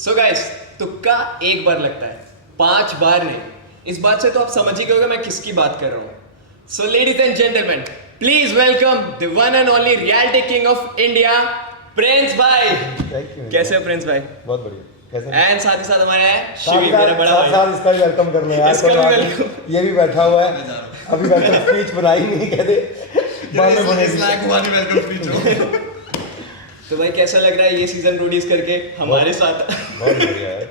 So guys, तुक्का एक बार लगता है, 5 बार नहीं। इस बात से तो आप समझ ही गए होंगे मैं किसकी बात कर रहा हूँ। So ladies and gentleman, please welcome the one and only reality king of India, Prince भाई। Thank you. कैसे हो प्रिंस भाई? बहुत बढ़िया। कैसे? एंड साथ ही साथ हमारे हैं शिवी, मेरा बड़ा भाई। साथ इसका भी वेलकम कर लो यार। इसका भी कोई बात welcome। नहीं। ये भी बैठा हुआ है, अभी वेलकम स्पीच बनाई नहीं कहते बाद में बनेगी। तो भाई कैसा लग रहा है ये सीजन रोडीज करके हमारे साथ? बहुत बढ़िया है,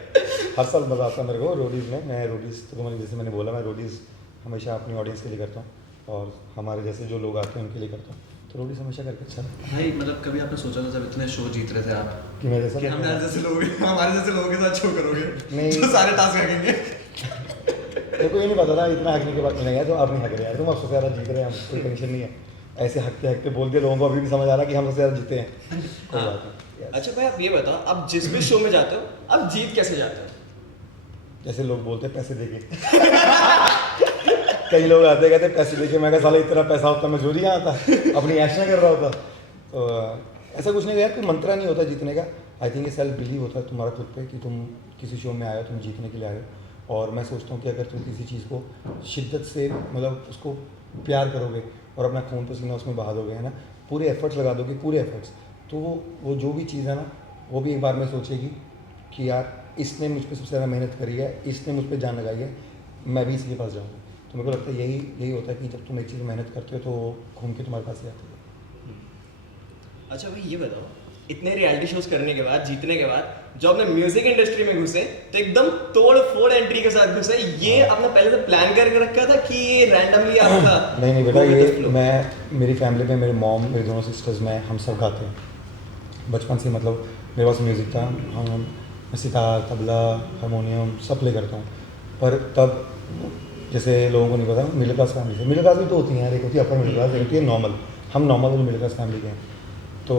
हर साल मजा आता है मेरे को रोडीज में। मैं रोडीज तो मैंने जैसे मैंने बोला, मैं रोडीज हमेशा अपनी ऑडियंस के लिए करता हूँ और हमारे जैसे जो लोग आते हैं उनके लिए करता हूँ, तो रोडीज हमेशा करके अच्छा लगता है। भाई मतलब कभी आपने सोचा था जब इतने शो जीत रहे थे आप कि मैं जैसा कि हमारे जैसे लोगों के साथ शो करोगे नहीं। जो सारे टास्क रखेंगे? मेरे को ये नहीं पता था इतना हकने के बाद मिलेगा, तो आप नहीं हक रहे यार, तुम अब सबसे ज़्यादा जीत रहे हैं, हम कोई टेंशन नहीं है। ऐसे हकते बोल के लोगों को अभी भी समझ आ रहा है कि हम सबसे ज़्यादा जीते हैं। कोई बात नहीं। Yes. अच्छा भाई, आप ये बताओ, आप जिस भी शो में जाते हो आप जीत कैसे जाते हो? जैसे लोग बोलते हैं पैसे देके कई लोग आते कहते पैसे देके, मैं कहा साला इतना पैसा होता मैं चोरी यहाँ आता, अपनी ऐश ना कर रहा होता। तो ऐसा कुछ नहीं यार, कोई मंत्रा नहीं होता जीतने का। आई थिंक ये सेल्फ बिलीव होता है तुम्हारा खुद पे कि तुम किसी शो में आए हो, तुम जीतने के लिए आए हो। और मैं सोचता हूँ कि अगर तुम किसी चीज़ को शिद्दत से मतलब उसको प्यार करोगे और अपना खून पसीना उसमें बहा दोगे, है ना, पूरे एफर्ट्स लगा दोगे, पूरे एफर्ट्स, तो वो जो भी चीज़ है ना, वो भी एक बार में सोचेगी कि यार इसने मुझ पर सबसे ज़्यादा मेहनत करी है, इसने मुझ पर जान लगाई है, मैं भी इसके पास जाऊँगा। तो मेरे को लगता है यही होता है कि जब तुम एक चीज़ मेहनत करते हो तो घूम के तुम्हारे पास ही आती है। अच्छा भाई ये बताओ, इतने रियलिटी शोज करने के बाद, जीतने के बाद, जो आपने म्यूजिक इंडस्ट्री में घुसे तो एकदम तोड़ फोड़ एंट्री के साथ घुसे, ये आपने पहले से प्लान करके रखा था कि ये रैंडमली आपका? नहीं बेटा, ये मैं मेरी फैमिली में मेरे मॉम, मेरी दोनों सिस्टर्स, मैं हम सब गाते हैं बचपन से। मतलब मेरे पास म्यूज़िक था, हम सितार, तबला, हारमोनियम सब प्ले करता हूँ। पर तब जैसे लोगों को नहीं पता, मिडिल क्लास फैमिली से, मिडिल क्लास भी तो होती है यार, एक होती है अपर मिडिल क्लास, एक होती है नॉर्मल। हम नॉर्मल मिडिल क्लास फैमिली के हैं। तो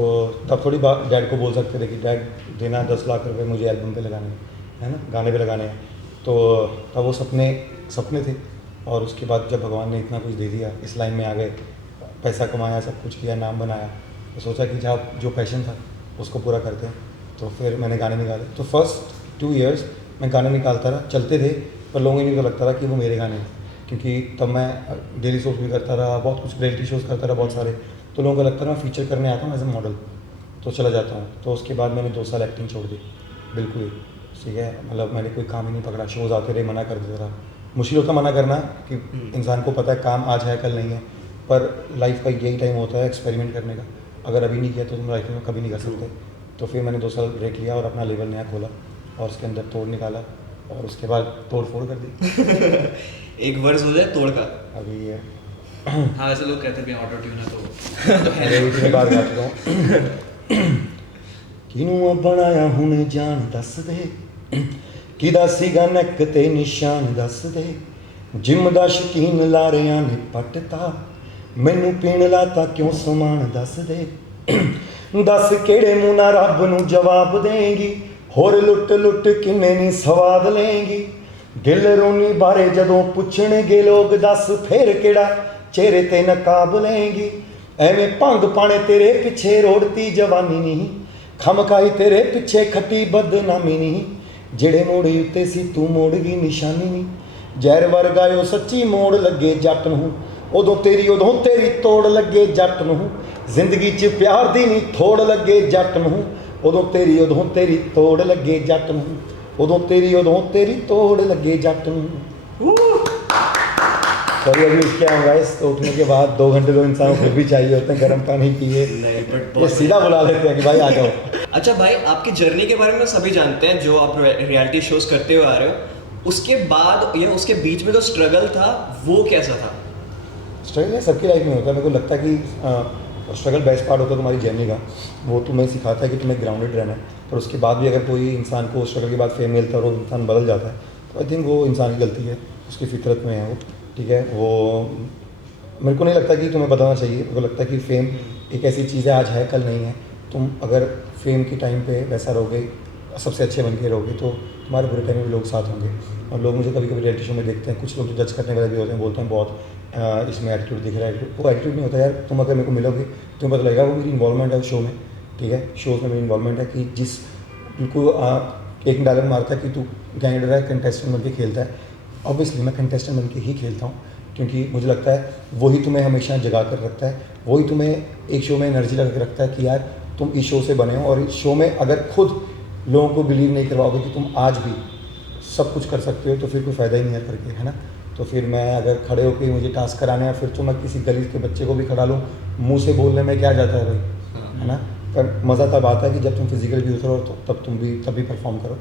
तब थोड़ी बात डैड को बोल सकते थे कि डैड देना 10 लाख रुपए मुझे एल्बम पे लगाने हैं, है ना, गाने पे लगाने हैं। तो तब वो सपने थे। और उसके बाद जब भगवान ने इतना कुछ दे दिया, इस लाइन में आ गए, पैसा कमाया, सब कुछ किया, नाम बनाया, तो सोचा कि जब जो पैशन था उसको पूरा करते हैं। तो फिर मैंने गाने निकाले। तो फर्स्ट 2 ईयर्स मैं गाने निकालता रहा, चलते थे, पर लोगों को नहीं तो लगता था कि वो मेरे गाने हैं, क्योंकि तब मैं डेली शोज भी करता रहा, बहुत कुछ रियलिटी शोज़ करता रहा बहुत सारे। तो लोगों को लगता था मैं फीचर करने आता हूँ एज ए मॉडल, तो चला जाता हूँ। तो उसके बाद मैंने 2 साल एक्टिंग छोड़ दी, बिल्कुल ही, ठीक है। मतलब मैंने कोई काम ही नहीं पकड़ा, शोज़ आते रहे, मना कर देता रहा। मुश्किल होता मना करना, कि इंसान को पता है काम आज है कल नहीं है, पर लाइफ का यही टाइम होता है एक्सपेरिमेंट करने का। अगर अभी नहीं किया तो तुम लाइफ में कभी नहीं कर सकते। तो फिर मैंने 2 साल ब्रेक लिया और अपना लेवल नया खोला और उसके अंदर तोड़ निकाला और उसके बाद तोड़ फोड़ कर दी। एक वर्स हो जाए तोड़ का। अभी ये हाँ ऐसे लोग कहते हैं ऑटो ट्यून है तो मैं इतनी बार गा चुका हूँ। किनू बनाया हुण जान दस दे, किदा सीगा नक ते निशान दस दे, जिम दा शकीन लारियां ने पटता, मैनू पीण लाता क्यों समान दस दे, दस केड़े मूंह नाल रब नू जवाब देंगी, होर लुट लुट किन्ने नी सवाद लेंगी, दिल रोनी बारे जदों पुछणगे लोग, दस फेर केड़ा चेहरे ते नकाब लेंगी, एवें भंग पाने तेरे पिछे रोड़ती जवानी नहीं, खमकाई तेरे पिछे खट्टी बदनामी नहीं, जेड़े मोड़ उत्ते सी तू मोड़ गई निशानी नहीं, जहर वर्गायो सच्ची मोड़ लगे जट नूं, उदों तेरी तोड़ लगे जट नूं, जिंदगी च प्यार दी नहीं थोड़ लगे जट नूं, उदों तेरी तोड़ लगे जट नूं, उदों तेरी तोड़ लगे जट नूं। सॉरी अभी उसके आऊँ गाइस, तो उठने के बाद 2 घंटे तो इंसान को फिर भी चाहिए होते हैं, गर्म पानी पिए, ये सीधा बुला लेते हैं कि भाई आ जाओ। अच्छा भाई, आपकी जर्नी के बारे में सभी जानते हैं, जो आप रियलिटी शोज करते हुए आ रहे हो, उसके बाद या उसके बीच में जो स्ट्रगल था वो कैसा था? स्ट्रगल सबकी लाइफ में होता है। मेरे को लगता है कि स्ट्रगल बेस्ट पार्ट होता है तुम्हारी जर्नी का। वो तुम्हें सिखाता है कि तुम्हें ग्राउंडेड रहना है, पर उसके बाद भी अगर कोई इंसान को स्ट्रगल के बाद फेम मिलता है और वो इंसान बदल जाता है, तो आई थिंक वो इंसान की गलती है, उसकी फितरत में है वो, ठीक है। वो मेरे को नहीं लगता कि तुम्हें बताना चाहिए। मेरे को लगता है कि फेम एक ऐसी चीज़ है, आज है कल नहीं है। तुम अगर फेम के टाइम पे वैसा रहोगे, सबसे अच्छे बन के रहोगे, तो तुम्हारे बुरे टाइम में भी लोग साथ होंगे। और लोग मुझे कभी कभी रियलिटी शो में देखते हैं, कुछ लोग जो जज करने वाले भी होते हैं, बोलते हैं बहुत इसमें एटीट्यूड दिख रहा है। वो एटीट्यूड नहीं होता यार, तुम अगर मेरे को मिलोगे तुम्हें पता लगेगा वो मेरी इन्वॉल्वमेंट है शो में, ठीक है। शोज़ में मेरी इन्वॉल्वमेंट है कि जिस बिल्कुल एक डायलॉग मारता है कि तू कैंडिडेट है, कंटेस्टेंट बन के खेलता है। ऑब्वियसली मैं कंटेस्टेंट बन के ही खेलता हूँ, क्योंकि मुझे लगता है वही तुम्हें हमेशा जगा कर रखता है, वही तुम्हें एक शो में एनर्जी लगा के रखता है कि यार तुम इस शो से बने हो, और इस शो में अगर खुद लोगों को बिलीव नहीं करवाओगे कि तुम आज भी सब कुछ कर सकते हो तो फिर कोई फ़ायदा ही नहीं है करके, है ना। तो फिर मैं अगर खड़े होकर मुझे टास्क कराने हैं, फिर तो मैं किसी गली के बच्चे को भी खड़ा लूँ, मुंह से बोलने में क्या जाता है भाई, है ना। पर मज़ा तब आता है कि जब तुम फिजिकल भी उतरो तो तब भी परफॉर्म करो।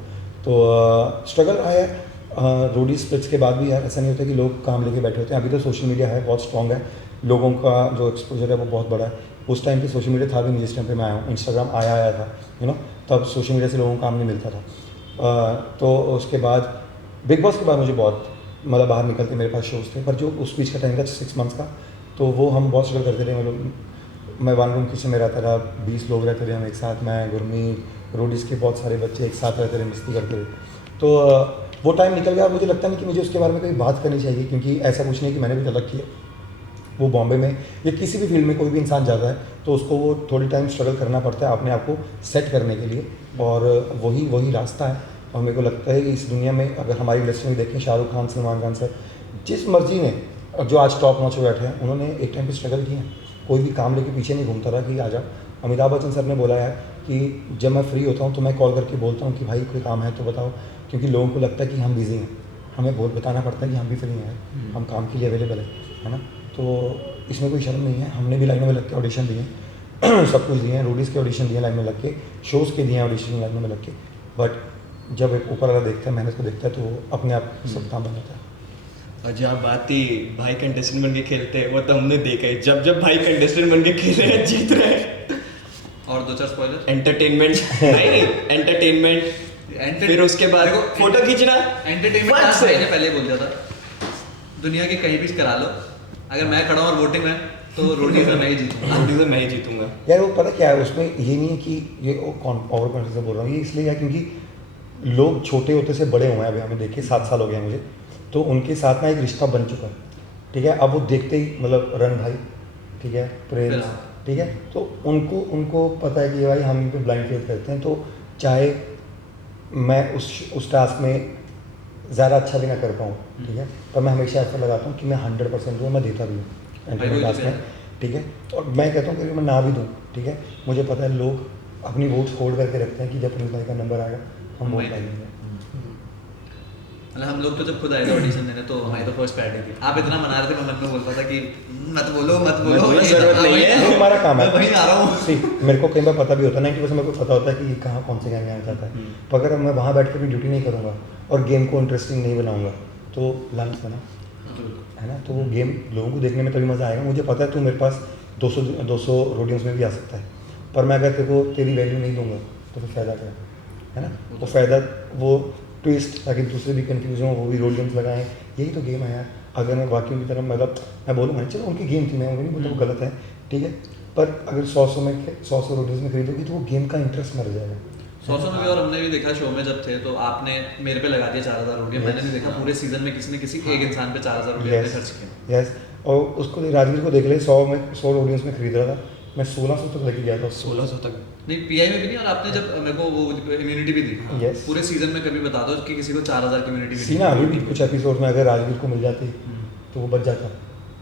तो स्ट्रगल रहा है रोडी स्प्लिट्स के बाद भी यार। ऐसा नहीं होता कि लोग काम लेके बैठे होते हैं। अभी तो सोशल मीडिया है, बहुत स्ट्रॉन्ग है, लोगों का जो एक्सपोजर है वो बहुत बड़ा है। उस टाइम पे सोशल मीडिया था भी नहीं जिस टाइम पे मैं आया हूँ। इंस्टाग्राम आया था, तब सोशल मीडिया से लोगों को काम नहीं मिलता था। तो उसके बाद बिग बॉस के बाद मुझे बहुत मतलब बाहर निकलते मेरे पास शोज़ थे, पर जो उस बीच का टाइम था 6 मंथ्स का, तो वो हम बहुत स्ट्रगल करते थे। मतलब मैं वन रूम किचन में रहता था, 20 लोग रहते थे हम एक साथ, मैं गुरमीत रोडीज़ के बहुत सारे बच्चे एक साथ रहते थे, मस्ती करते थे। तो वो टाइम निकल गया और मुझे लगता नहीं कि मुझे उसके बारे में कोई बात करनी चाहिए, क्योंकि ऐसा कुछ नहीं कि मैंने भी गलत किया। वो बॉम्बे में या किसी भी फील्ड में कोई भी इंसान जाता है तो उसको वो थोड़ी टाइम स्ट्रगल करना पड़ता है अपने आप को सेट करने के लिए, और वही रास्ता है। और मेरे को लगता है कि इस दुनिया में अगर हमारी इंडस्ट्री में देखें, शाहरुख खान, सलमान खान सर, जिस मर्जी ने जो आज टॉप नॉच पे बैठे हैं, उन्होंने एक टाइम पे स्ट्रगल किया। कोई भी काम लेके पीछे नहीं घूमता रहा कि आ जा। अमिताभ बच्चन सर ने बोला है कि जब मैं फ्री होता हूँ तो मैं कॉल करके बोलता हूँ कि भाई कोई काम है तो बताओ, क्योंकि लोगों को लगता है कि हम बिज़ी हैं, हमें बहुत बताना पड़ता है कि हम भी फ्री हैं, हम काम के लिए अवेलेबल है ना। तो इसमें कोई शर्म नहीं है। हमने भी लाइनों में लग के ऑडिशन दिए सब कुछ दिए हैं, रोडीज़ के ऑडिशन दिए लाइन में लग के, शोज़ के दिए हैं ऑडिशन लाइनों में लग के, बट जब एक ऊपर वाला देखता है, मेहनत को देखता है, तो वो अपने आप सब काम बन जाता है। और जहाँ बात थी भाई कंटेस्टेंट बन के खेलते हैं, वो तो हमने देखा है। जब जब भाई कंटेस्टेंट बन के खेल रहे हैं, जीत रहे हैं। और 2-4 स्पॉइलर। एंटरटेनमेंट नहीं, एंटरटेनमेंट, फिर उसके बाद फोटो खींचना, एंटरटेनमेंट फट आज से। मैंने पहले बोल दिया था, दुनिया की कहीं भी करा लो, अगर मैं खड़ा हूँ और वोटिंग में, तो रोडीज में मैं ही जीतूंगा। रोडीज में मैं ही जीतूंगा। यार वो पता क्या है, उसमें ये नहीं है कि ये ओवर कॉन्फिडेंस से बोल रहा हूँ, ये इसलिए है क्योंकि लोग छोटे होते से बड़े हुए हैं। अभी हमें देखिए 7 साल हो गए हैं मुझे, तो उनके साथ ना एक रिश्ता बन चुका है, ठीक है। अब वो देखते ही मतलब रन भाई, ठीक है, प्रेम, ठीक है, तो उनको पता है कि भाई हम इन पर ब्लाइंड फेथ करते हैं, तो चाहे मैं उस टास्क में ज़्यादा अच्छा भी ना कर पाऊँ, ठीक है, पर मैं हमेशा ऐसा लगाता हूँ कि मैं 100% दूँ, मैं देता भी हूँ एंटरटेनमेंट टास्क में, ठीक है। और मैं कहता हूँ कि मैं ना भी दूँ, ठीक है, मुझे पता है लोग अपनी वोट्स होल्ड करके रखते हैं कि जब प्रिंस भाई का नंबर आएगा हम वोट डालेंगे। मतलब हम लोग तो जब खुद आए थे ऑडिशन देने, तो हमारी तो फर्स्ट प्रायोरिटी थी। आप इतना मना रहे थे, मैं मन में बोलता था कि मत बोलो, जरूरत नहीं है, वो हमारा काम है। मैं वहीं आ रहा हूँ। सी मेरे को कई बार पता भी होता है, 90% मेरे को पता होता है कि कहाँ कौन से गैंग में आना चाहता है, पर अगर मैं वहाँ बैठ कर भी ड्यूटी नहीं करूँगा और गेम को इंटरेस्टिंग नहीं बनाऊँगा तो लालच बना, है ना। तो वो गेम लोगों को देखने में तभी मज़ा आएगा। मुझे पता है तू मेरे पास 200 रोडियंस में भी आ सकता है, पर मैं अगर तेरे को तेरी वैल्यू नहीं दूंगा तो फिर फ़ायदा क्या है ना। वो फ़ायदा वो ट्विस्ट, ताकि दूसरे भी कंफ्यूज हों, वो भी रोडियंस लगाएं, यही तो गेम है यार। अगर मैं बाकी की तरह मतलब मैं बोलूँगा चलो उनकी गेम थी, मैं वो नहीं बोलता वो गलत है, ठीक है, पर अगर 100 रोडियंस में खरीदोगी तो वो गेम का इंटरेस्ट मर जाएगा। 100 में भी। और हमने भी देखा शो में जब थे, तो आपने मेरे पे लगा दिया 4000 रुपये। मैंने नहीं देखा पूरे सीजन में किसी ने किसी एक इंसान पे 4000 रुपये खर्च किए। यस, और उसको राजवीर को देख ले, 100 ऑडियंस में खरीद रहा था, मैं 1600 तक लेके गया था। 1600 तक नहीं, पीआई में भी नहीं। और आपने जब मेरे को वो इम्यूनिटी भी दी, Yes. पूरे सीजन में कभी बता दो कि किसी को 4000 की इम्यूनिटी सी ना, अभी भी कुछ एपिसोड में अगर राजवीर को मिल जाती तो वो बच जाता।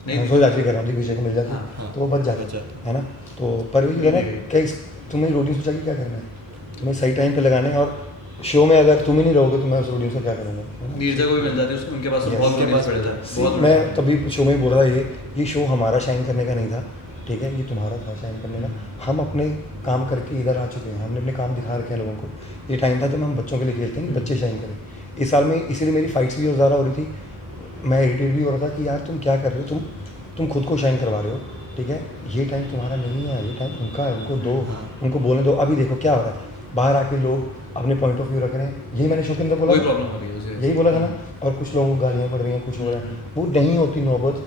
नहीं, सो जाती कर रहा विषय को मिल जाती तो वो बच जाता, है ना। तो पर भी कहना क्या तुम्हें रोडियो सोचा कि क्या करना है, तुम्हें सही टाइम पे लगाना है, और शो में अगर तुम ही नहीं रहोगे तो मैं उस रोडियो से क्या करूँगा। नीरजा को भी मिल जाती है, उनके पास तो Yes. बहुत के पास पड़ जाता है बहुत। मैं तभी शो में बोल रहा ये शो हमारा शाइन करने का नहीं था, ठीक है, ये तुम्हारा था शाइन करने का। हम अपने काम करके इधर आ चुके हैं, हमने अपने काम दिखा रखे हैं लोगों को। ये टाइम था जब हम बच्चों के लिए खेलते हैं, बच्चे शाइन करें। इस साल में इसीलिए मेरी फाइट्स भी और ज़्यादा हो रही थी, मैं इरिटेट भी हो रहा था कि यार तुम क्या कर रहे हो, तुम खुद को शाइन करवा रहे हो, ठीक है, ये टाइम तुम्हारा नहीं है, ये टाइम उनका है, उनको दो, उनको बोलने दो। अभी देखो क्या हो रहा है, बाहर आके लोग अपने पॉइंट ऑफ व्यू रख रहे हैं, यही मैंने शो के अंदर बोला, कोई प्रॉब्लम हो रही है उसे। यही बोला था ना। और कुछ लोगों को गालियाँ पड़ रही हैं, कुछ हो रहा है, वो नहीं होती नौबत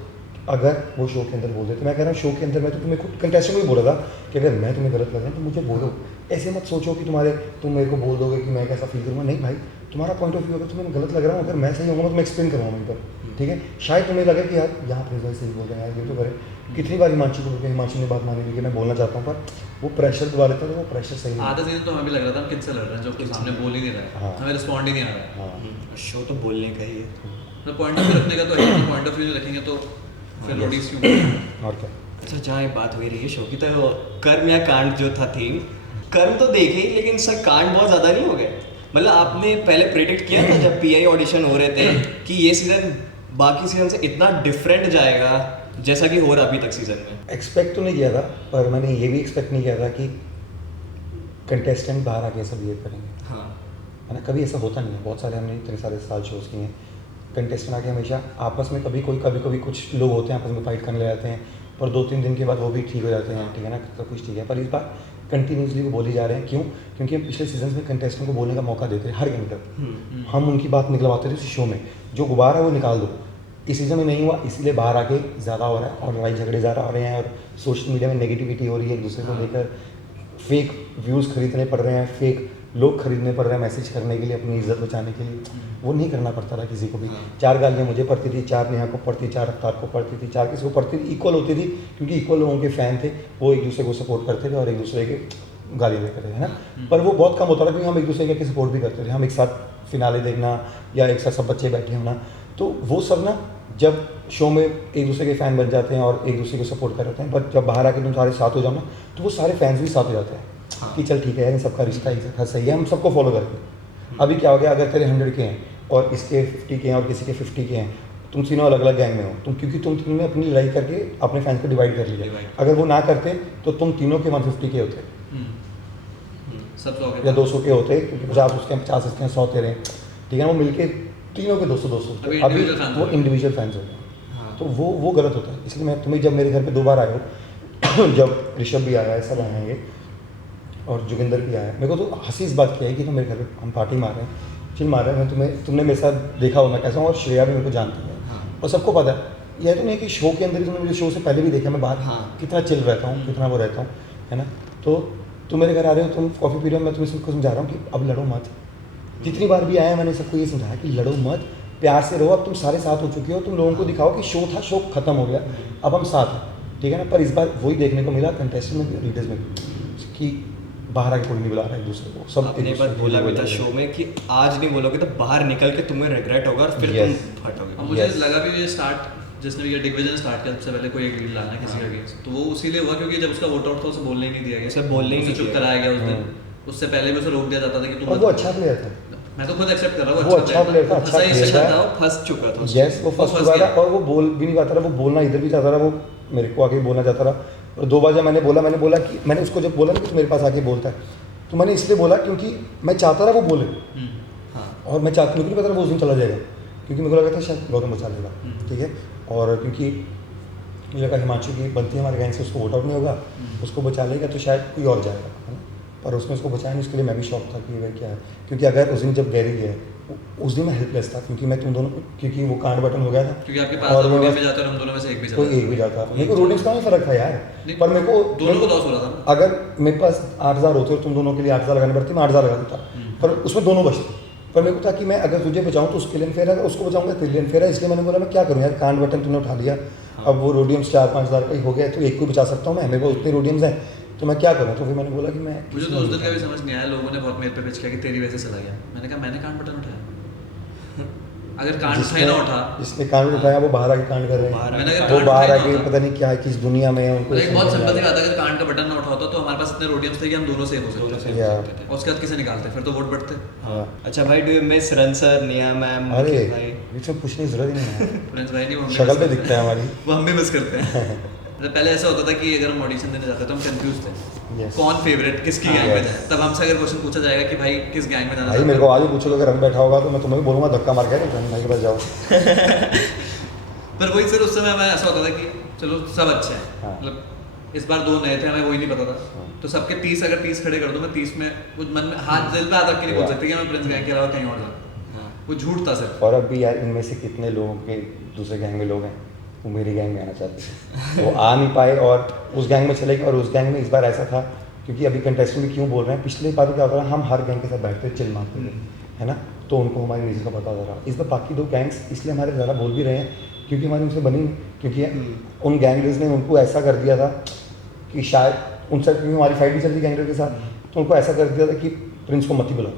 अगर वो शो के अंदर बोल दे, तो मैं कह रहा हूँ शो के अंदर मैं तो तुम्हें खुद कंटेस्टेंट को भी बोला था कि अगर मैं तुम्हें गलत लग रहा हूँ तो मुझे बोलो। ऐसे मत सोचो कि तुम मेरे को बोल दोगे कि मैं कैसा फील करूँगा। नहीं भाई, तुम्हारा पॉइंट ऑफ व्यू अगर तुम्हें गलत लग रहा हूँ, अगर मैं सही होऊंगा तो मैं एक्सप्लेन करूँगा वहीं पर, ठीक है। शायद तुम्हें लगे कि यार यहाँ पर भाई सही बोल रहे हैं यार, ये तो करे। कितनी बार हिमांशु को हिमांशु ने बात मानी ली कि मैं बोलना चाहता हूँ, पर वो प्रेशर दबा लेता है, तो वो प्रेशर सही नहीं। आधा सीजन तो हमें भी लग रहा था हम किससे लड़ रहे हैं, जो कि सामने बोल ही नहीं रहा है, हाँ। हमें रिस्पॉन्ड ही नहीं आ रहा है। हाँ शो तो बोलने का ही है। तो पॉइंट ऑफ व्यू रखने का तो है, पॉइंट ऑफ व्यू नहीं रखेंगे तो फिर रोडीज क्यों करेंगे? और क्या। अच्छा, जहाँ ये बात हो ही रही है शो की, तो कर्म या कांड जो था थीम, कर्म तो देखे, लेकिन सर कांड बहुत ज़्यादा नहीं हो गए? मतलब आपने पहले प्रेडिक्ट किया था जब पीआई ऑडिशन हो रहे थे कि ये सीज़न बाकी सीज़न से इतना डिफरेंट जाएगा जैसा कि हो रहा अभी तक सीज़न में? एक्सपेक्ट तो नहीं किया था, पर मैंने ये भी एक्सपेक्ट नहीं किया था कि कंटेस्टेंट बाहर आके ऐसा बिहेव करेंगे, हाँ। है ना। कभी ऐसा होता नहीं है, बहुत सारे हमने इतने सारे साल शोज़ किए हैं, कंटेस्टेंट आके हमेशा आपस में कभी कुछ लोग होते हैं आपस में फाइट करने जाते हैं, पर 2-3 दिन के बाद वो भी ठीक हो जाते हैं, ठीक है ना, सब कुछ ठीक है। पर इस बार कंटिन्यूसली वो बोली जा रहे हैं, क्यों? क्योंकि हम पिछले सीजन में कंटेस्टेंट को बोलने का मौका देते हैं हर एंकर, हम उनकी बात निकलवाते थे उस शो में, जो गुब्बारा है वो निकाल दो। इस सीज़न में नहीं हुआ, इसीलिए बाहर आके ज़्यादा हो रहा है और लड़ाई झगड़े ज़्यादा हो रहे हैं, और सोशल मीडिया में नेगेटिविटी हो रही है एक दूसरे को लेकर, फेक व्यूज़ खरीदने पड़ रहे हैं, फेक लोग खरीदने पड़ रहे हैं मैसेज करने के लिए, अपनी इज्जत बचाने के लिए। वो नहीं करना पड़ता था किसी को भी। 4 गालियाँ मुझे पड़ती थी, 4 नेहा को पड़ती, 4 अफ्तार को पड़ती थी, 4 किसी को पड़ती थी, इक्वल होती थी, क्योंकि इक्वल लोगों के फ़ैन थे, वो एक दूसरे को सपोर्ट करते थे और एक दूसरे के गाली देते थे, है ना। पर वो बहुत कम होता था, क्योंकि हम एक दूसरे के सपोर्ट भी करते थे, हम एक साथ फिनाले देखना या एक साथ सब बच्चे बैठे होना, तो वो सब ना जब शो में एक दूसरे के फ़ैन बन जाते हैं और एक दूसरे को सपोर्ट कर रहे हैं, बट जब बाहर आके तुम सारे साथ हो जाओ ना, तो वो सारे फैंस भी साथ हो जाते हैं कि चल ठीक है, इन सबका रिश्ता एक सही है, हम सबको फॉलो करके। अभी क्या हो गया, अगर तेरे 100 के हैं और इसके 50 के हैं और किसी के 50 के हैं, तुम तीनों अलग अलग गैंग में हो, क्योंकि तुम तीनों ने अपनी लड़ाई करके अपने फैंस को डिवाइड कर लिया। अगर वो ना करते तो तुम तीनों के 150 के होते सब 100 या 200 के होते, क्योंकि 50 उसके 50 इसके 100 तेरे, ठीक है ना। वो मिलके तीनों के 200 अभी अभी individual fans वो हो। इंडिविजुअल फैंस हो गए, तो वो गलत होता है। इसलिए मैं तुम्हें, जब मेरे घर पे 2 बार आए हो जब ऋषभ भी आया है, सब आए हैं और जोगिंदर भी आया है, मेरे को तो हंसी इस बात की है कि तुम मेरे घर पे हम पार्टी मार रहे हैं, चिल मार रहे हैं, तुमने मेरे साथ देखा हो मैं कैसा हूँ, और श्रेया भी मेरे को जानती है और सबको पता है। यह तो नहीं कि शो के अंदर ही तुमने मुझे शो से पहले भी देखा, मैं बाहर कितना चिल रहता हूँ, कितना वो रहता हूँ, है ना। तो तुम मेरे घर आ रहे हो, तुम कॉफ़ी पी रहे हो, मैं तुम्हें सबको समझा रहा हूँ कि अब लड़ो मत। जितनी बार भी आया मैंने सबको ये समझाया कि लड़ो मत, प्यार से रहो। अब तुम सारे साथ हो चुके हो, तुम लोगों को दिखाओ कि शो था, शो खत्म हो गया, अब हम साथ हैं, ठीक है ना। पर इस बार वही देखने को मिला कंटेस्टेंट में भी, लीडर्स में भी, कि बाहर आके कोई नहीं बुला रहा है एक दूसरे को। सब आपने एक बार बोला भी था शो में कि आज नहीं बोलोगे तो बाहर निकल के तुम्हें रिग्रेट होगा और फिर तुम फटोगे। मुझे लगा भी ये स्टार्ट जिसने भी ये डिवीजन स्टार्ट किया सबसे पहले कोई एक रील लाना किसी का अगेंस्ट, तो वो उसीलिए हुआ क्योंकि जब उसका वोट आउट था उसे बोलने ही नहीं दिया गया, उसे बोलने ही नहीं चुप दिया कराया गया उस दिन। उससे पहले भी उसे रोक दिया जाता था कि तू और वो अच्छा प्लेयर था, मैं तो खुद एक्सेप्ट कर रहा हूँ वो अच्छा प्लेयर था, अच्छा सही प्लेयर से था। वो फंस चुका था। यस, वो फंस चुका था और वो बोल भी नहीं पाता था, वो बोलना इधर भी चाहता था, वो मेरे को आके बोलना चाहता था। और 2 बार जब मैंने बोला कि मैंने उसको जब बोला ना कि तू मेरे पास आके बोलता है, तो मैंने इसलिए बोला क्योंकि मैं चाहता था वो बोले, और मैं चाहता, मेरे को नहीं पता था वो उस दिन चला जाएगा, क्योंकि मेरे को लगा था शायद गौतम बचा लेगा, ठीक है। और क्योंकि मुझे लगा हिमांशु की बनती है हमारे गैंग से, उसको वोट आउट नहीं होगा, उसको बचा लेगा तो शायद कोई और जाएगा, है ना। पर उसने उसको बचाया नहीं, उसके लिए मैं भी शौक था कि भाई क्या है, क्योंकि अगर उस दिन जब गैरी गया उस दिन मैं हेल्पलेस था, क्योंकि मैं तुम दोनों, क्योंकि वो कांड बटन हो गया था, क्योंकि आपके पास और रोड मेरे पे जाते हैं हम दोनों में से एक भी कोई एक भी जाता, मेरे को रोडिंग्स का नहीं फर्क था यार, पर मेरे को दोनों को लॉस हो रहा था ना। अगर मेरे पास 8000 होते और तुम दोनों के लिए 8000 लगाने पड़ती, मैं 8000 लगा देता, पर उसमें दोनों बचते। पर मेरे को था कि मैं अगर तुझे बचाऊं तो उसके लिए अनफेयर है, अगर उसको बचाऊंगा तेरे लिए अनफेयर है, इसलिए मैंने बोला मैं क्या करूँ यार, कांड बटन तुमने उठा लिया, अब वो रोडियम्स 4-5 हज़ार का ही हो गया, तो एक को बचा सकता हूँ मैं, मेरे को उतने रोडियम्स हैं, तो मैं क्या करूँ। तो फिर मैंने बोला कि मैं, मुझे तो उस दिन का भी समझ नहीं आया, लोगों ने बहुत मेरे पे पिच किया कि तेरी वजह से चला गया। मैंने कहा मैंने कांड बटन उठाया, अगर कांड उठाया ना उठा, जिसने कांड उठाया वो बाहर आके कांड कर रहे हैं, मैंने कहा वो कांड बाहर उठाया आके ना उठा। पता नहीं क्या है, किस दुनिया में है उनको। एक बहुत सिंपल सी बात है, अगर कांड का बटन ना उठा होता तो हमारे पास इतने रोडियम्स थे कि हम दोनों सेफ हो सकते थे, और उसके बाद किसे निकालते, फिर तो वोट बढ़ते। हाँ। अच्छा भाई, do you miss run sir, निया मैम? अरे भाई इसमें पूछने की जरूरत ही नहीं है, प्रिंस भाई नहीं, वो हम भी शक्ल miss पे करते दिखता है हमारी। वो हम भी मिस करते हैं। मतलब पहले ऐसा होता था कि अगर हम ऑडिशन देने जाते तो हम कंफ्यूज थे, Yes. कौन फेवरेट किसकी गैंग में जाए। तब हमसे अगर क्वेश्चन पूछा जाएगा कि भाई किस गैंग में जाना भाई चाहते मेरे को आज भी पूछो, अगर रंग बैठा होगा तो मैं तुम्हें भी बोलूंगा धक्का मार के भाई के पास जाओ। पर वही सर उस समय हमें ऐसा होता था कि चलो सब अच्छे हैं, हाँ। मतलब इस बार 2 नए थे, हमें वही नहीं पता था, तो सबके 30 अगर 30 खड़े कर दूं मैं 30 में कुछ मन में हाथ दिल पे हाथ रख के नहीं बोल सकते कि मैं प्रिंस गैंग के अलावा कहीं और जाऊँ, वो झूठ था सर। और अब भी यार इनमें से कितने लोगों के दूसरे गैंग में लोग हैं, वो मेरी गैंग में आना चाहते थे, वो आ नहीं पाए और उस गैंग में चले गए। और उस गैंग में इस बार ऐसा था, क्योंकि अभी कंटेस्टेंट में क्यों बोल रहे हैं, पिछले बार क्या होता था, हम हर गैंग के साथ बैठते चिल मारते थे, है ना, तो उनको हमारी म्यूजिक का पता होता रहा। इस बार बाकी 2 गैंग्स इसलिए हमारे ज़्यादा बोल भी रहे हैं क्योंकि हमारी उनसे बनी नहीं, क्योंकि उन गैंगर्स ने उनको ऐसा कर दिया था कि शायद उनसे, क्योंकि हमारी फाइट भी चलती गैंगर के साथ, तो उनको ऐसा कर दिया था कि प्रिंस को मत ही बुलाओ,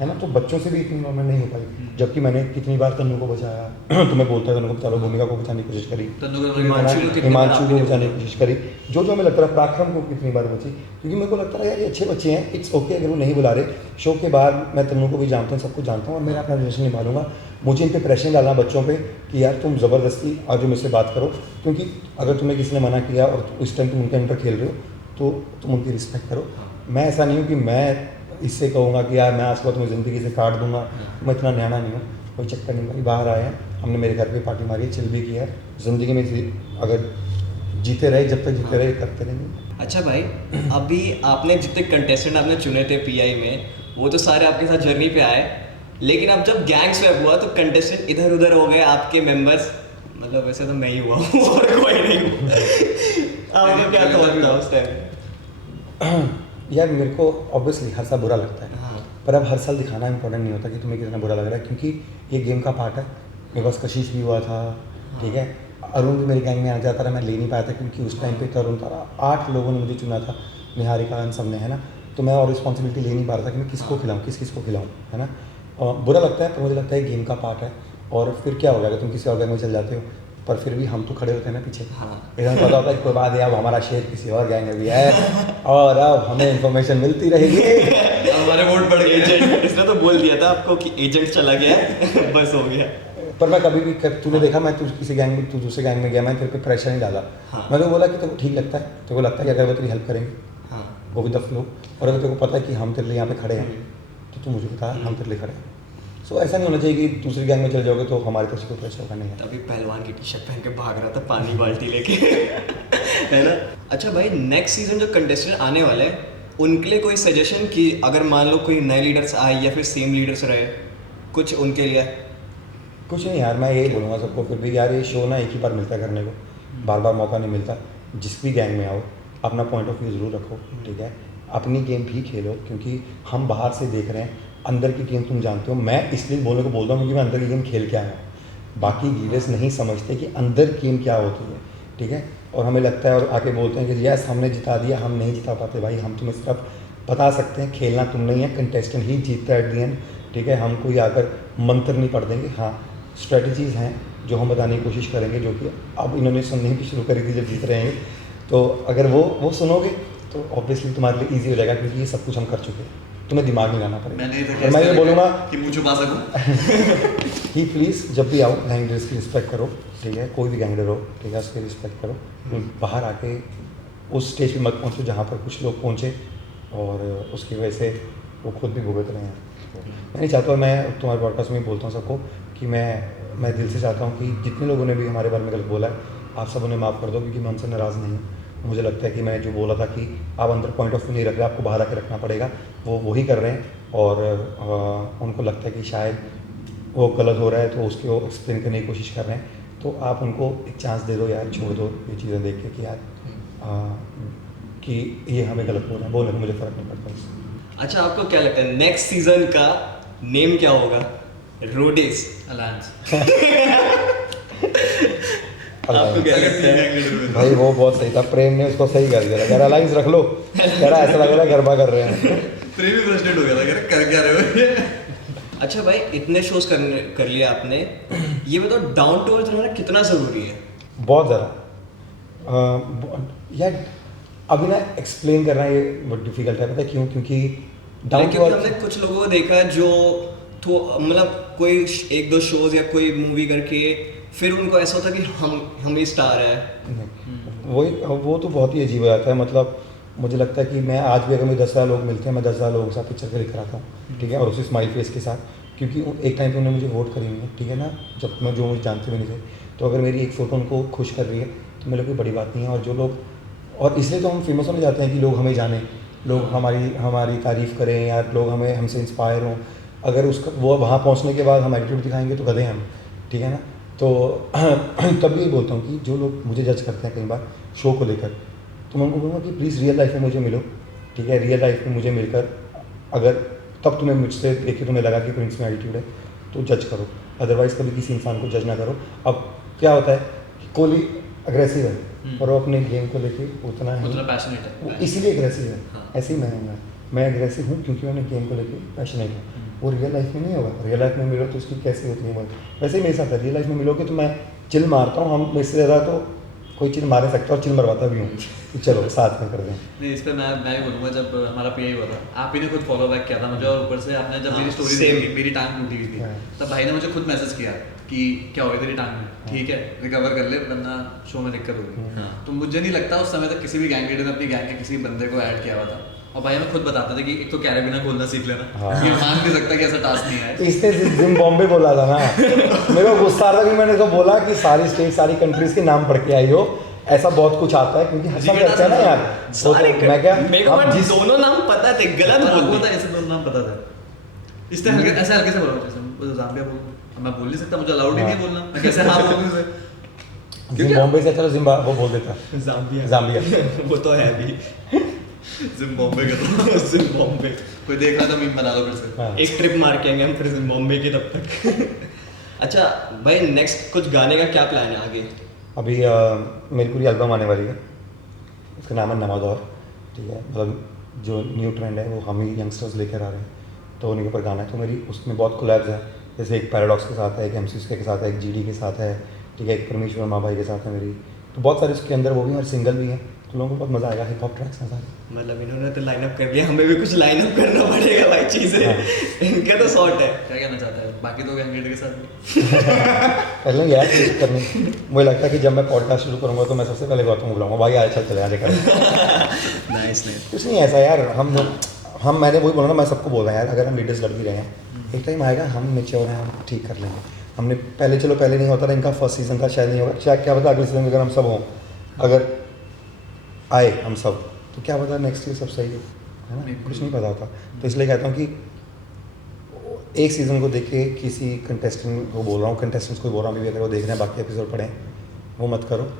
है ना, तो बच्चों से भी इतनी नॉर्मल नहीं हो पाई। जबकि मैंने कितनी बार तन्नू को बचाया तुम्हें बोलता है तन्नू को बचा लो, भूमिका को बचाने की कोशिश करी, हिमांशु को बचाने की कोशिश करी, जो हमें लगता है पराक्रम को कितनी बार बची, क्योंकि मेरे को लगता है यार ये अच्छे बच्चे हैं, इट्स ओके अगर वो नहीं बुला रहे। शो के बाद मैं तन्नू को भी जानता हूँ, सबको जानता हूँ और मेरा अपना रिलेशन निभा लूँगा। मुझे इन पर प्रेशर डालना बच्चों पर कि यार तुम ज़बरदस्ती आज जो मुझसे बात करो, क्योंकि अगर तुम्हें किसी ने मना किया और उस टाइम तुम उनके अंदर खेल रहे हो तो तुम उनकी रिस्पेक्ट करो। मैं ऐसा नहीं हूँ कि मैं इससे कहूँगा कि यार मैं आज के बाद तुम्हें ज़िंदगी से काट दूंगा, मैं इतना न्याणा नहीं हूँ, कोई चक्कर नहीं। भाई बाहर आए हैं, हमने मेरे घर पे पार्टी मारी, चिल भी किया है, ज़िंदगी में अगर जीते रहे, जब तक जीते रहे करते रहेंगे। अच्छा भाई, अभी आपने जितने कंटेस्टेंट आपने चुने थे पीआई में, वो तो सारे आपके साथ जर्नी पे आए, लेकिन अब जब गैंग स्वैप हुआ तो कंटेस्टेंट इधर उधर हो गए, आपके मेंबर्स, मतलब वैसे तो मैं ही हुआ हूँ और कोई नहीं हुआ। आपको क्या थॉट था उस टाइम? यार मेरे को ऑब्वियसली हर साल बुरा लगता है, हाँ। पर अब हर साल दिखाना इंपॉर्टेंट नहीं होता कि तुम्हें कितना बुरा लग रहा है, क्योंकि ये गेम का पार्ट है। मेरे पास कशिश भी हुआ था, ठीक है, अरुण भी मेरी गैंग में आ जाता था, मैं ले नहीं पाया था क्योंकि उस टाइम पे तरुण था, 8 लोगों ने मुझे चुना था, निहारिका इन सब ने, है ना, तो मैं और रिस्पॉन्सिबिलिटी ले नहीं पा रहा था कि मैं किसको खिलाऊँ, किसको खिलाऊँ, है ना। बुरा लगता है, पर मुझे लगता है गेम का पार्ट है। और फिर क्या हो गया, तुम किसी और गैंग में चल जाते हो, पर फिर भी हम तो खड़े होते हैं ना पीछे। इधर पता होता है कि कोई बात है, अब हमारा शेर किसी और गैंग में भी है और अब हमें इन्फॉर्मेशन मिलती रहेगी। हमारे वोट बढ़ गए। एजेंट, इसने तो बोल दिया था आपको कि एजेंट चला गया बस हो गया। पर मैं कभी भी तूने देखा, मैं तू किसी गैंग में, तू दूसरे गैंग में गया, मैं तेरे पे प्रेशर नहीं डाला। हाँ। मैं तो बोला कि तेरे को ठीक लगता है, तेरे को लगता है कि अगर वो तेरी हेल्प करेंगे, हाँ। वो भी द फ्लो, और अगर तेरे को पता है कि हम तेरे लिए यहाँ पे खड़े हैं तो तू मुझे बता, हम तेरे लिए खड़े हैं। सो ऐसा नहीं होना चाहिए कि दूसरी गैंग में चले जाओगे तो हमारे तरफ से कोई प्रेशर का नहीं है। तभी पहलवान की टी शर्ट पहन के भाग रहा था पानी बाल्टी लेके है ना। अच्छा भाई, नेक्स्ट सीजन जो कंटेस्टेंट आने वाले हैं उनके लिए कोई सजेशन कि अगर मान लो कोई नए लीडर्स आए या फिर सेम लीडर्स रहे, कुछ उनके लिए? कुछ नहीं यार, मैं यही बोलूँगा सबको, फिर भी यार ये शो ना एक ही बार मिलता है करने को, बार बार मौका नहीं मिलता। जिस भी गैंग में आओ अपना पॉइंट ऑफ व्यू ज़रूर रखो, ठीक है, अपनी गेम भी खेलो, क्योंकि हम बाहर से देख रहे हैं, अंदर की गेम तुम जानते हो। मैं इसलिए बोलने को बोलता हूँ क्योंकि मैं अंदर की गेम खेल के आया हूँ। बाकी लीडर्स नहीं समझते कि अंदर गेम क्या होती है, ठीक है, और हमें लगता है और आके बोलते हैं कि यस हमने जिता दिया, हम नहीं जिता पाते भाई। हम तुम्हें सिर्फ बता सकते हैं, खेलना तुम नहीं है, कंटेस्टेंट ही जीतता है एट दी एंड, ठीक है। हम कोई आकर मंत्र नहीं पढ़ देंगे। हाँ, स्ट्रेटजीज़ हैं जो हम बताने की कोशिश करेंगे, जो कि अब इन्होंने सुननी भी शुरू करी थी जब जीत रहे हैं, तो अगर वो सुनोगे तो ऑब्वियसली तुम्हारे लिए ईजी हो जाएगा, क्योंकि ये सब कुछ हम कर चुके हैं, तुम्हें दिमाग नहीं लाना पड़ेगा। मैं ये बोलूँगा कि मुझे छुपा सकूं कि प्लीज़ जब भी आओ गैंगस्टर्स की रिस्पेक्ट करो, ठीक है, कोई भी गैंगस्टर हो, ठीक है, उसकी रिस्पेक्ट करो। तो बाहर आके उस स्टेज पे मत पहुँचो जहाँ पर कुछ लोग पहुँचे और उसकी वजह से वो खुद भी भुगत रहे हैं। तो मैं नहीं चाहता, मैं तुम्हारे पॉडकास्ट में बोलता हूँ सबको कि मैं दिल से चाहता हूँ कि जितने लोगों ने भी हमारे बारे में गलत बोला है, आप सब उन्हें माफ़ कर दो, क्योंकि मैं उनसे नाराज़ नहीं हूँ। मुझे लगता है कि मैं जो बोला था कि आप अंदर पॉइंट ऑफ व्यू नहीं रख रहे, आपको बाहर आके रखना पड़ेगा, वो वही कर रहे हैं। और उनको लगता है कि शायद वो गलत हो रहा है, तो उसको एक्सप्लेन करने की कोशिश कर रहे हैं। तो आप उनको एक चांस दे दो यार, छोड़ दो ये चीज़ें देख के कि यार कि ये हमें गलत बोल रहे हैं, बोलने में मुझे फ़र्क नहीं पड़ता उससे। अच्छा, आपको क्या लगता है नेक्स्ट सीजन का नेम क्या होगा? Rhodes alliance. आपको क्या लगता है? भाई वो बहुत सही था, प्रेम ने उसको सही कर दिया, कह रहा अलायंस रख लो, कह रहा ऐसा लग रहा है गरबा कर रहे हैं। प्रेम भी फ्रस्ट्रेट हो गया था, कह रहा कर क्या रहे हो ये। अच्छा भाई, इतने शोज कर लिया आपने, ये बताओ डाउन टू अर्थ रहना कितना ज़रूरी है? बहुत ज़्यादा यार, अभी ना एक्सप्लेन करना ये बहुत डिफिकल्ट है, पता है क्यों? क्योंकि डाउन टू क्योंकि अर्थ हमने कुछ लोगों को देखा है जो तो मतलब कोई 1-2 शोज या कोई मूवी करके फिर उनको ऐसा होता है कि हम ही स्टार है। वही, वो तो बहुत ही अजीब हो जाता है। मतलब मुझे लगता है कि मैं आज भी अगर मुझे 10,000 लोग मिलते हैं, मैं 10,000 लोगों के साथ पिक्चर क्लिक कराता हूँ, ठीक है, और उसी स्माइल फेस के साथ, क्योंकि एक टाइम पे उन्होंने मुझे वोट करी हुई है, ठीक है ना, जब मैं जो मुझे जानते भी नहीं थे, तो अगर मेरी एक फ़ोटो उनको खुश कर रही है तो मेरे कोई बड़ी बात नहीं है। और जो लोग, और इसलिए तो हम फेमस होने जाते हैं कि लोग हमें जानें, लोग हमारी तारीफ़ करें, या लोग हमसे इंस्पायर हों। अगर उसका वो वहाँ पहुँचने के बाद हम एटीट्यूड दिखाएंगे तो गधे हैं हम, ठीक है ना। तो तब भी बोलता हूँ कि जो लोग मुझे जज करते हैं कई बार शो को लेकर, तो मैं उनको बोलूँगा कि प्लीज़ रियल लाइफ में मुझे मिलो, ठीक है, रियल लाइफ में मुझे मिलकर अगर तब तुम्हें मुझसे देख के तुम्हें लगा कि प्रिंस में एटीट्यूड है तो जज करो, अदरवाइज़ कभी किसी इंसान को जज ना करो। अब क्या होता है कि कोहली अग्रेसिव है और वो अपने गेम को लेके उतना पैशनेट है, वो इसीलिए अग्रेसिव है। हाँ। ऐसे ही मैं एग्रेसिव हूँ क्योंकि मैं अपने गेम को लेके पैशनेट हूँ। वो रियल लाइफ में नहीं होगा, रियल लाइफ में मिलो तो उसकी कैसी होती है वैसे ही मेरे साथ है। रियल लाइफ में मिलोगे तो मैं चिल मारता हूँ, हम मेरे से ज़्यादा तो कोई चिल मार सकता है और चिल मरवाता भी हूँ कि चलो साथ में कर दें। नहीं इस पर मैं भी बोलूँगा, जब हमारा पीआई हुआ था आप ही ने खुद फॉलो बैक किया था मुझे, और ऊपर से आपने जब मेरी स्टोरी देखी मेरी टांग टूटी हुई थी, हाँ। तब भाई ने मुझे खुद मैसेज किया कि क्या हो गया तेरी टांग में, ठीक है रिकवर कर ले वरना शो में दिक्कत होगी। हाँ। तो मुझे नहीं लगता उस समय तक किसी भी गैंग लीडर ने अपनी गैंग के किसी बंदे को ऐड किया हुआ था, और भाई हमें खुद बताते थे कि एक तो कैरेबिना खोलना सीख लेना, हाँ। ये मान नहीं सकता कि ऐसा टास्क नहीं है। इसने जिम्बाब्वे बोला था ना, मेरे को गुस्सा आ रहा था कि मैंने इसको बोला कि सारी स्टेट सारी कंट्रीज के नाम पढ़ के आई हो, ऐसा बहुत कुछ आता है क्योंकि हर साल करते हैं ना यार। सारे तो मैं क्या मेरे को हम बट जिस दोनों नाम पता थे, गलत बोल बोलता दिए। ऐसे दोनों नाम पता था, इसने हल्के ऐसे हल्के से बोला जैसे जाम्बिया बोल, मैं बोल नहीं सकता, मुझे अलाउड ही नहीं है बोलना, मैं कैसे हाँ बोल दूं उसे। जिम्बाब्वे से चलो जिम्बाब्वे वो बोल देता जाम्बिया वो तो है भी। जिम्बाब्वे का तो जिम्बाब्वे कोई देख रहा था मीम बना लो फिर से। हाँ। एक ट्रिप मार के आएंगे हम फिर जिम्बाब्वे की तब तक। अच्छा भाई नेक्स्ट कुछ गाने का क्या प्लान है आगे? अभी मेरी पूरी एल्बम आने वाली है, उसका नाम है नवादौर, ठीक है, मतलब जो न्यू ट्रेंड है वो हम ही यंगस्टर्स लेकर आ रहे हैं, तो उन्हीं के ऊपर गाना है। तो मेरी उसमें बहुत कोलैब्स है, जैसे एक पैराडॉक्स के साथ है, एक MC के साथ है, एक GD के साथ है, ठीक है, एक परमेश्वर माँ भाई के साथ है मेरी, तो बहुत सारे उसके अंदर वो भी और सिंगल भी हैं, तो लोगों को बहुत मज़ा आएगा। हिप हॉप ट्रैक्स हैं सारे। मतलब इन्होंने तो लाइनअप कर दिया, हमें भी कुछ लाइनअप करना पड़ेगा भाई चीजें। हाँ। इनका तो शॉर्ट है। क्या कहना चाहता है बाकी दो गैंग लीडर के साथ भी? पहले यार चीज़ करनी, मुझे लगता है कि जब मैं पॉडकास्ट शुरू करूँगा तो मैं सबसे पहले गौतम को बुलाऊंगा, भाई आए चल चले आगे करें। Nice nice. कुछ नहीं ऐसा यार, हम मैंने वही बोला ना, मैं सबको बोल रहा हूँ यार, अगर हम लीडर्स लड़ भी रहे हैं एक टाइम आएगा हम मेच्योर हैं, हम ठीक कर लेंगे। हमने पहले नहीं होता था, इनका फर्स्ट सीज़न का शायद नहीं होगा, शायद क्या पता अगले सीज़न में अगर हम सब हों, अगर आए हम सब, तो क्या पता नेक्स्ट ईयर सब सही हो, है ना, कुछ नहीं पता होता। तो इसलिए कहता हूँ कि एक सीज़न को देख के किसी कंटेस्टेंट को बोल रहा हूँ, कंटेस्टेंट्स को बोल रहा हूँ, अभी अगर वो देख रहे हैं बाकी एपिसोड पढ़ें, वो मत करो,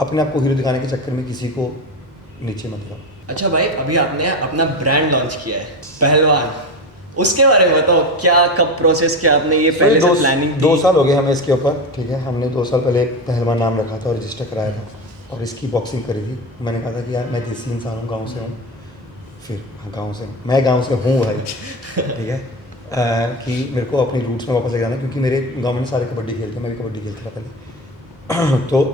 अपने आप को हीरो दिखाने के चक्कर में किसी को नीचे मत करो। अच्छा भाई अभी आपने अपना ब्रांड लॉन्च किया है पहलवान, उसके बारे में बताओ, क्या कब प्रोसेस किया आपने, ये पहले से प्लानिंग थी? 2 साल हो गए हमें इसके ऊपर, ठीक है, हमने 2 साल पहले पहलवान नाम रखा था और रजिस्टर कराया था और इसकी बॉक्सिंग करी थी। मैंने कहा था कि यार मैं देसी इंसान हूँ, गाँव से हूँ, फिर गाँव से मैं गाँव से हूँ भाई, ठीक है, कि मेरे को अपनी रूट्स में वापस ले जाना है, क्योंकि मेरे गाँव में सारे कबड्डी खेलते, मैं भी कबड्डी खेलता था पहले। तो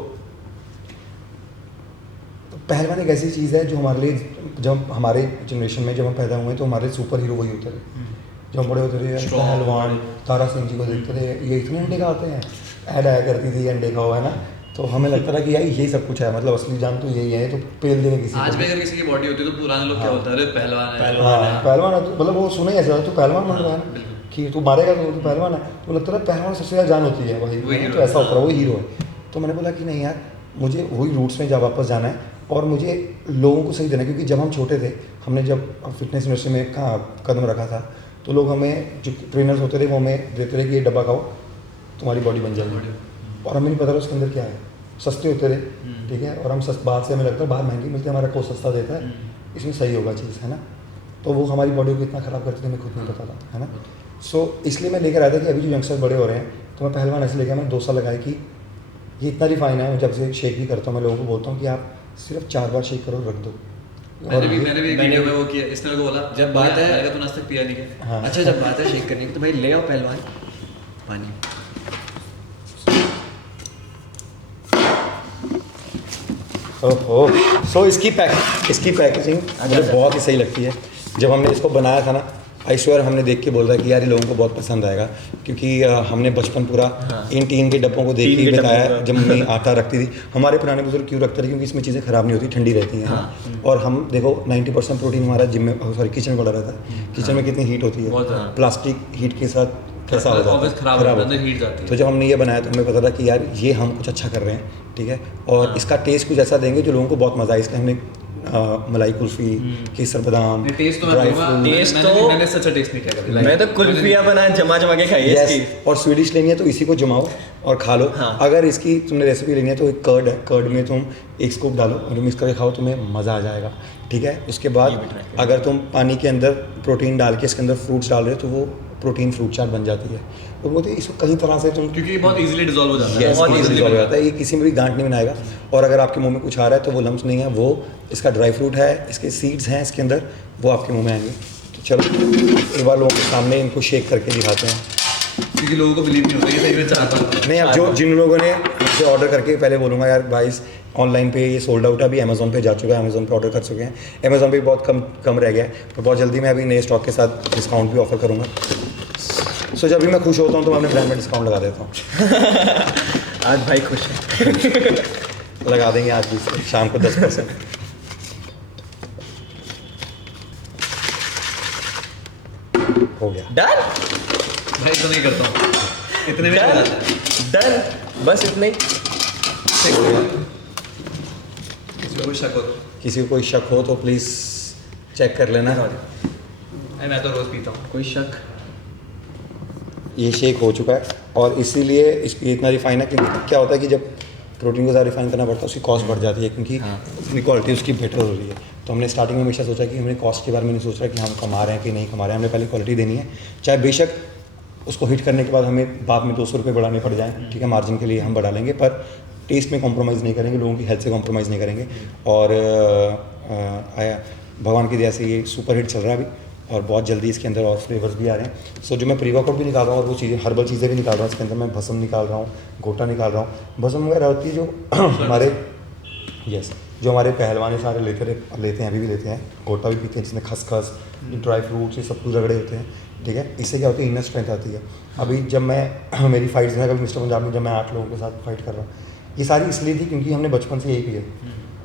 पहलवान एक ऐसी चीज़ है जो हमारे लिए, जब हमारे जनरेशन में जब हम पैदा हुए तो हमारे सुपर हीरो वही होते थे, जब हम बड़े होते थे पहलवान तारा सिंह जी को देखते थे, ये इतने अंडे खाते हैं, ऐड आया करती थी अंडे खाओ, है ना, तो हमें लगता था कि यार यही सब कुछ है, मतलब असली जान तो यही है, तो पेल देंगे किसी आज को। भी अगर किसी की बॉडी होती है तो पुराने लोग क्या हाँ। बोलते हैं, अरे पहलवान है। पहलवान। पहलवान है तो मतलब वो सुने ऐसा, तो पहलवान बन रहा है ना, बिल्कुल। कि तू मारेगा तो पहलवान है, तो लगता है पहलवान सबसे ज़्यादा जान होती है वही वही, हीरो तो ऐसा है। होता है वही हीरो है। तो मैंने बोला कि नहीं यार, मुझे वही रूट्स में जब वापस जाना है और मुझे लोगों को सही देना है, क्योंकि जब हम छोटे थे, हमने जब फिटनेस इंडस्ट्री में कदम रखा था, तो लोग हमें जो ट्रेनर्स होते थे वो हमें देते थे कि ये डब्बा खाओ तुम्हारी बॉडी बन जाएगी, और हमें नहीं पता था उसके अंदर क्या है, सस्ते होते थे, ठीक है, और हम बाहर से हमें लगता है बाहर महंगी मिलती है, हमारा कोच सस्ता देता है, इसमें सही होगा चीज़, है ना, तो वो हमारी बॉडी को इतना ख़राब करते थे हमें खुद नहीं पता था, है ना। सो इसलिए मैं लेकर आया था कि अभी जो यंगस्टर्स बड़े हो रहे हैं, तो मैं पहलवान ऐसे लेकर, मैं 2 साल लगाए कि ये इतना रिफाइन है, जब से शेक भी करता हूँ मैं लोगों को बोलता हूँ कि आप सिर्फ 4 बार शेक करो, रख दो। मैंने भी एक वीडियो में वो किया, इसने मेरे को बोला जब बात है- मैंने कहा तूने आज तक पिया नहीं क्या? हाँ। अच्छा जब बात है शेक करने की तो भाई ले आओ पहलवान पानी। ओहो, सो इसकी पैकेजिंग मुझे बहुत ही सही लगती है। जब हमने इसको बनाया था ना, आई स्वेयर हमने देख के बोल रहा है कि यार ये लोगों को बहुत पसंद आएगा, क्योंकि हमने बचपन पूरा इन टीन के डब्बों को देख टीन के ही के बताया। डब्बों का। जब मम्मी आटा रखती थी, हमारे पुराने बुजुर्ग क्यों रखते थे, क्योंकि इसमें चीज़ें ख़राब नहीं होती, ठंडी रहती हैं, और हम देखो 90% प्रोटीन हमारा जिम में, सॉरी किचन में पड़ा रहता है। किचन में कितनी हीट होती बहुत है, ज़्यादा। प्लास्टिक हीट के साथ कैसा हो जाता Always है, खराब खराब होता है, होता है। हीट जाती है। तो जब हमने ये बनाया तो हमें पता था कि यार ये हम कुछ अच्छा कर रहे हैं, ठीक है, और इसका टेस्ट कुछ ऐसा देंगे जो लोगों को बहुत मज़ा आए, इसलिए हमने मलाई कुल्फी, केसर बादाम, टेस्ट तो मैं ड्राई बोलूंगा, फ्रूट। Taste मैंने तो- मैंने सच टेस्ट नहीं किया कभी। मैं तो कुल्फिया बना जमा के खाई है Yes, इसकी। और स्वीडिश लेनी है तो इसी को जमाओ और खा लो। हाँ। अगर इसकी तुमने रेसिपी लेनी है तो एक कर्ड है, कर्ड में तुम एक स्कूप डालो और मिक्स करके खाओ, तुम्हें मज़ा आ जाएगा। ठीक है, उसके ये बाद भी try करेंगे। अगर तुम पानी के अंदर प्रोटीन डाल के इसके अंदर फ्रूट्स डाल रहे हो तो वो प्रोटीन फ्रूट चाट बन जाती है। तो बोलते हैं इसको कई तरह से तुम क्योंकि ये बहुत इजीली डिसॉल्व हो जाता है। Yes, बहुत easily easily dissolve हो बन जाता है, ये किसी में भी गांठ नहीं बनाएगा। और अगर आपके मुंह में कुछ आ रहा है तो वो लम्स नहीं है, वो इसका ड्राई फ्रूट है, इसके सीड्स हैं इसके अंदर, वो आपके मुंह में आएंगे। तो चलो एक बार लोगों के सामने इनको शेक करके दिखाते हैं। क्योंकि लोगों को बिलीव नहीं होता ये सही में चाहता नहीं, अब जो जिन लोगों ने मुझसे ऑर्डर करके पहले बोलूँगा यार भाई ऑनलाइन पे ये सोल्ड आउट है, अभी अमेजोन पे जा चुका है, अमेजोन पे ऑर्डर कर चुके हैं, अमेजोन पे बहुत कम रह गया है, तो बहुत जल्दी मैं अभी नए स्टॉक के साथ डिस्काउंट भी ऑफर करूँगा। सो जब भी मैं खुश होता हूँ तो मैं अपने ब्रांड में डिस्काउंट लगा देता हूँ। आज भाई खुश है। लगा देंगे आज भी शाम को 10%। हो गया। डन भाई तो नहीं करता हूँ इतने में हो डन जाता है। डन, बस इतने ही। इसमें कोई शक हो तो किसी को कोई शक हो तो प्लीज़ चेक कर लेना। अरे मैं तो रोज पीता हूँ। कोई शक? ये शेक हो चुका है और इसीलिए इसकी इतना रिफाइन है क्योंकि क्या होता है कि जब प्रोटीन को ज़्यादा रिफाइन करना पड़ता है उसकी कॉस्ट बढ़ जाती है क्योंकि अपनी क्वालिटी उसकी बेटर हो रही है। तो हमने स्टार्टिंग में हमेशा सोचा कि हमने कॉस्ट के बारे में नहीं सोच रहा कि हम कमा रहे हैं कि नहीं कमा रहे हैं, हमने पहले क्वालिटी देनी है, चाहे बेशक उसको हिट करने के बाद हमें बाद में 200 रुपये बढ़ाने पड़ जाएँ, ठीक है, मार्जिन के लिए हम बढ़ा लेंगे, पर टेस्ट में कॉम्प्रोमाइज़ नहीं करेंगे, लोगों की हेल्थ से कॉम्प्रोमाइज़ नहीं करेंगे। और भगवान की दया से ये सुपर हिट चल रहा है अभी और बहुत जल्दी इसके अंदर और फ्लेवर्स भी आ रहे हैं। सो जो मैं प्री वर्कआउट भी निकाल रहा हूँ और वो चीज़ें हर्बल चीज़ें भी निकाल रहा हूँ, इसके अंदर मैं भस्म निकाल रहा हूँ, गोटा निकाल रहा हूँ। भस्म वगैरह होती है जो हमारे जो हमारे पहलवान सारे लेते हैं, अभी भी लेते हैं, गोटा भी पीते हैं जिसमें खसखस, ड्राई फ्रूट्स, ये सब कुछ रगड़े होते हैं। ठीक है, इससे क्या होती है, इनर स्ट्रेंथ आती है। अभी जब मैं मेरी फाइट्स में कभी मिस्टर पंजाब में जब मैं 8 लोगों के साथ फाइट कर रहा हूँ, ये सारी इसलिए थी क्योंकि हमने बचपन से यही किया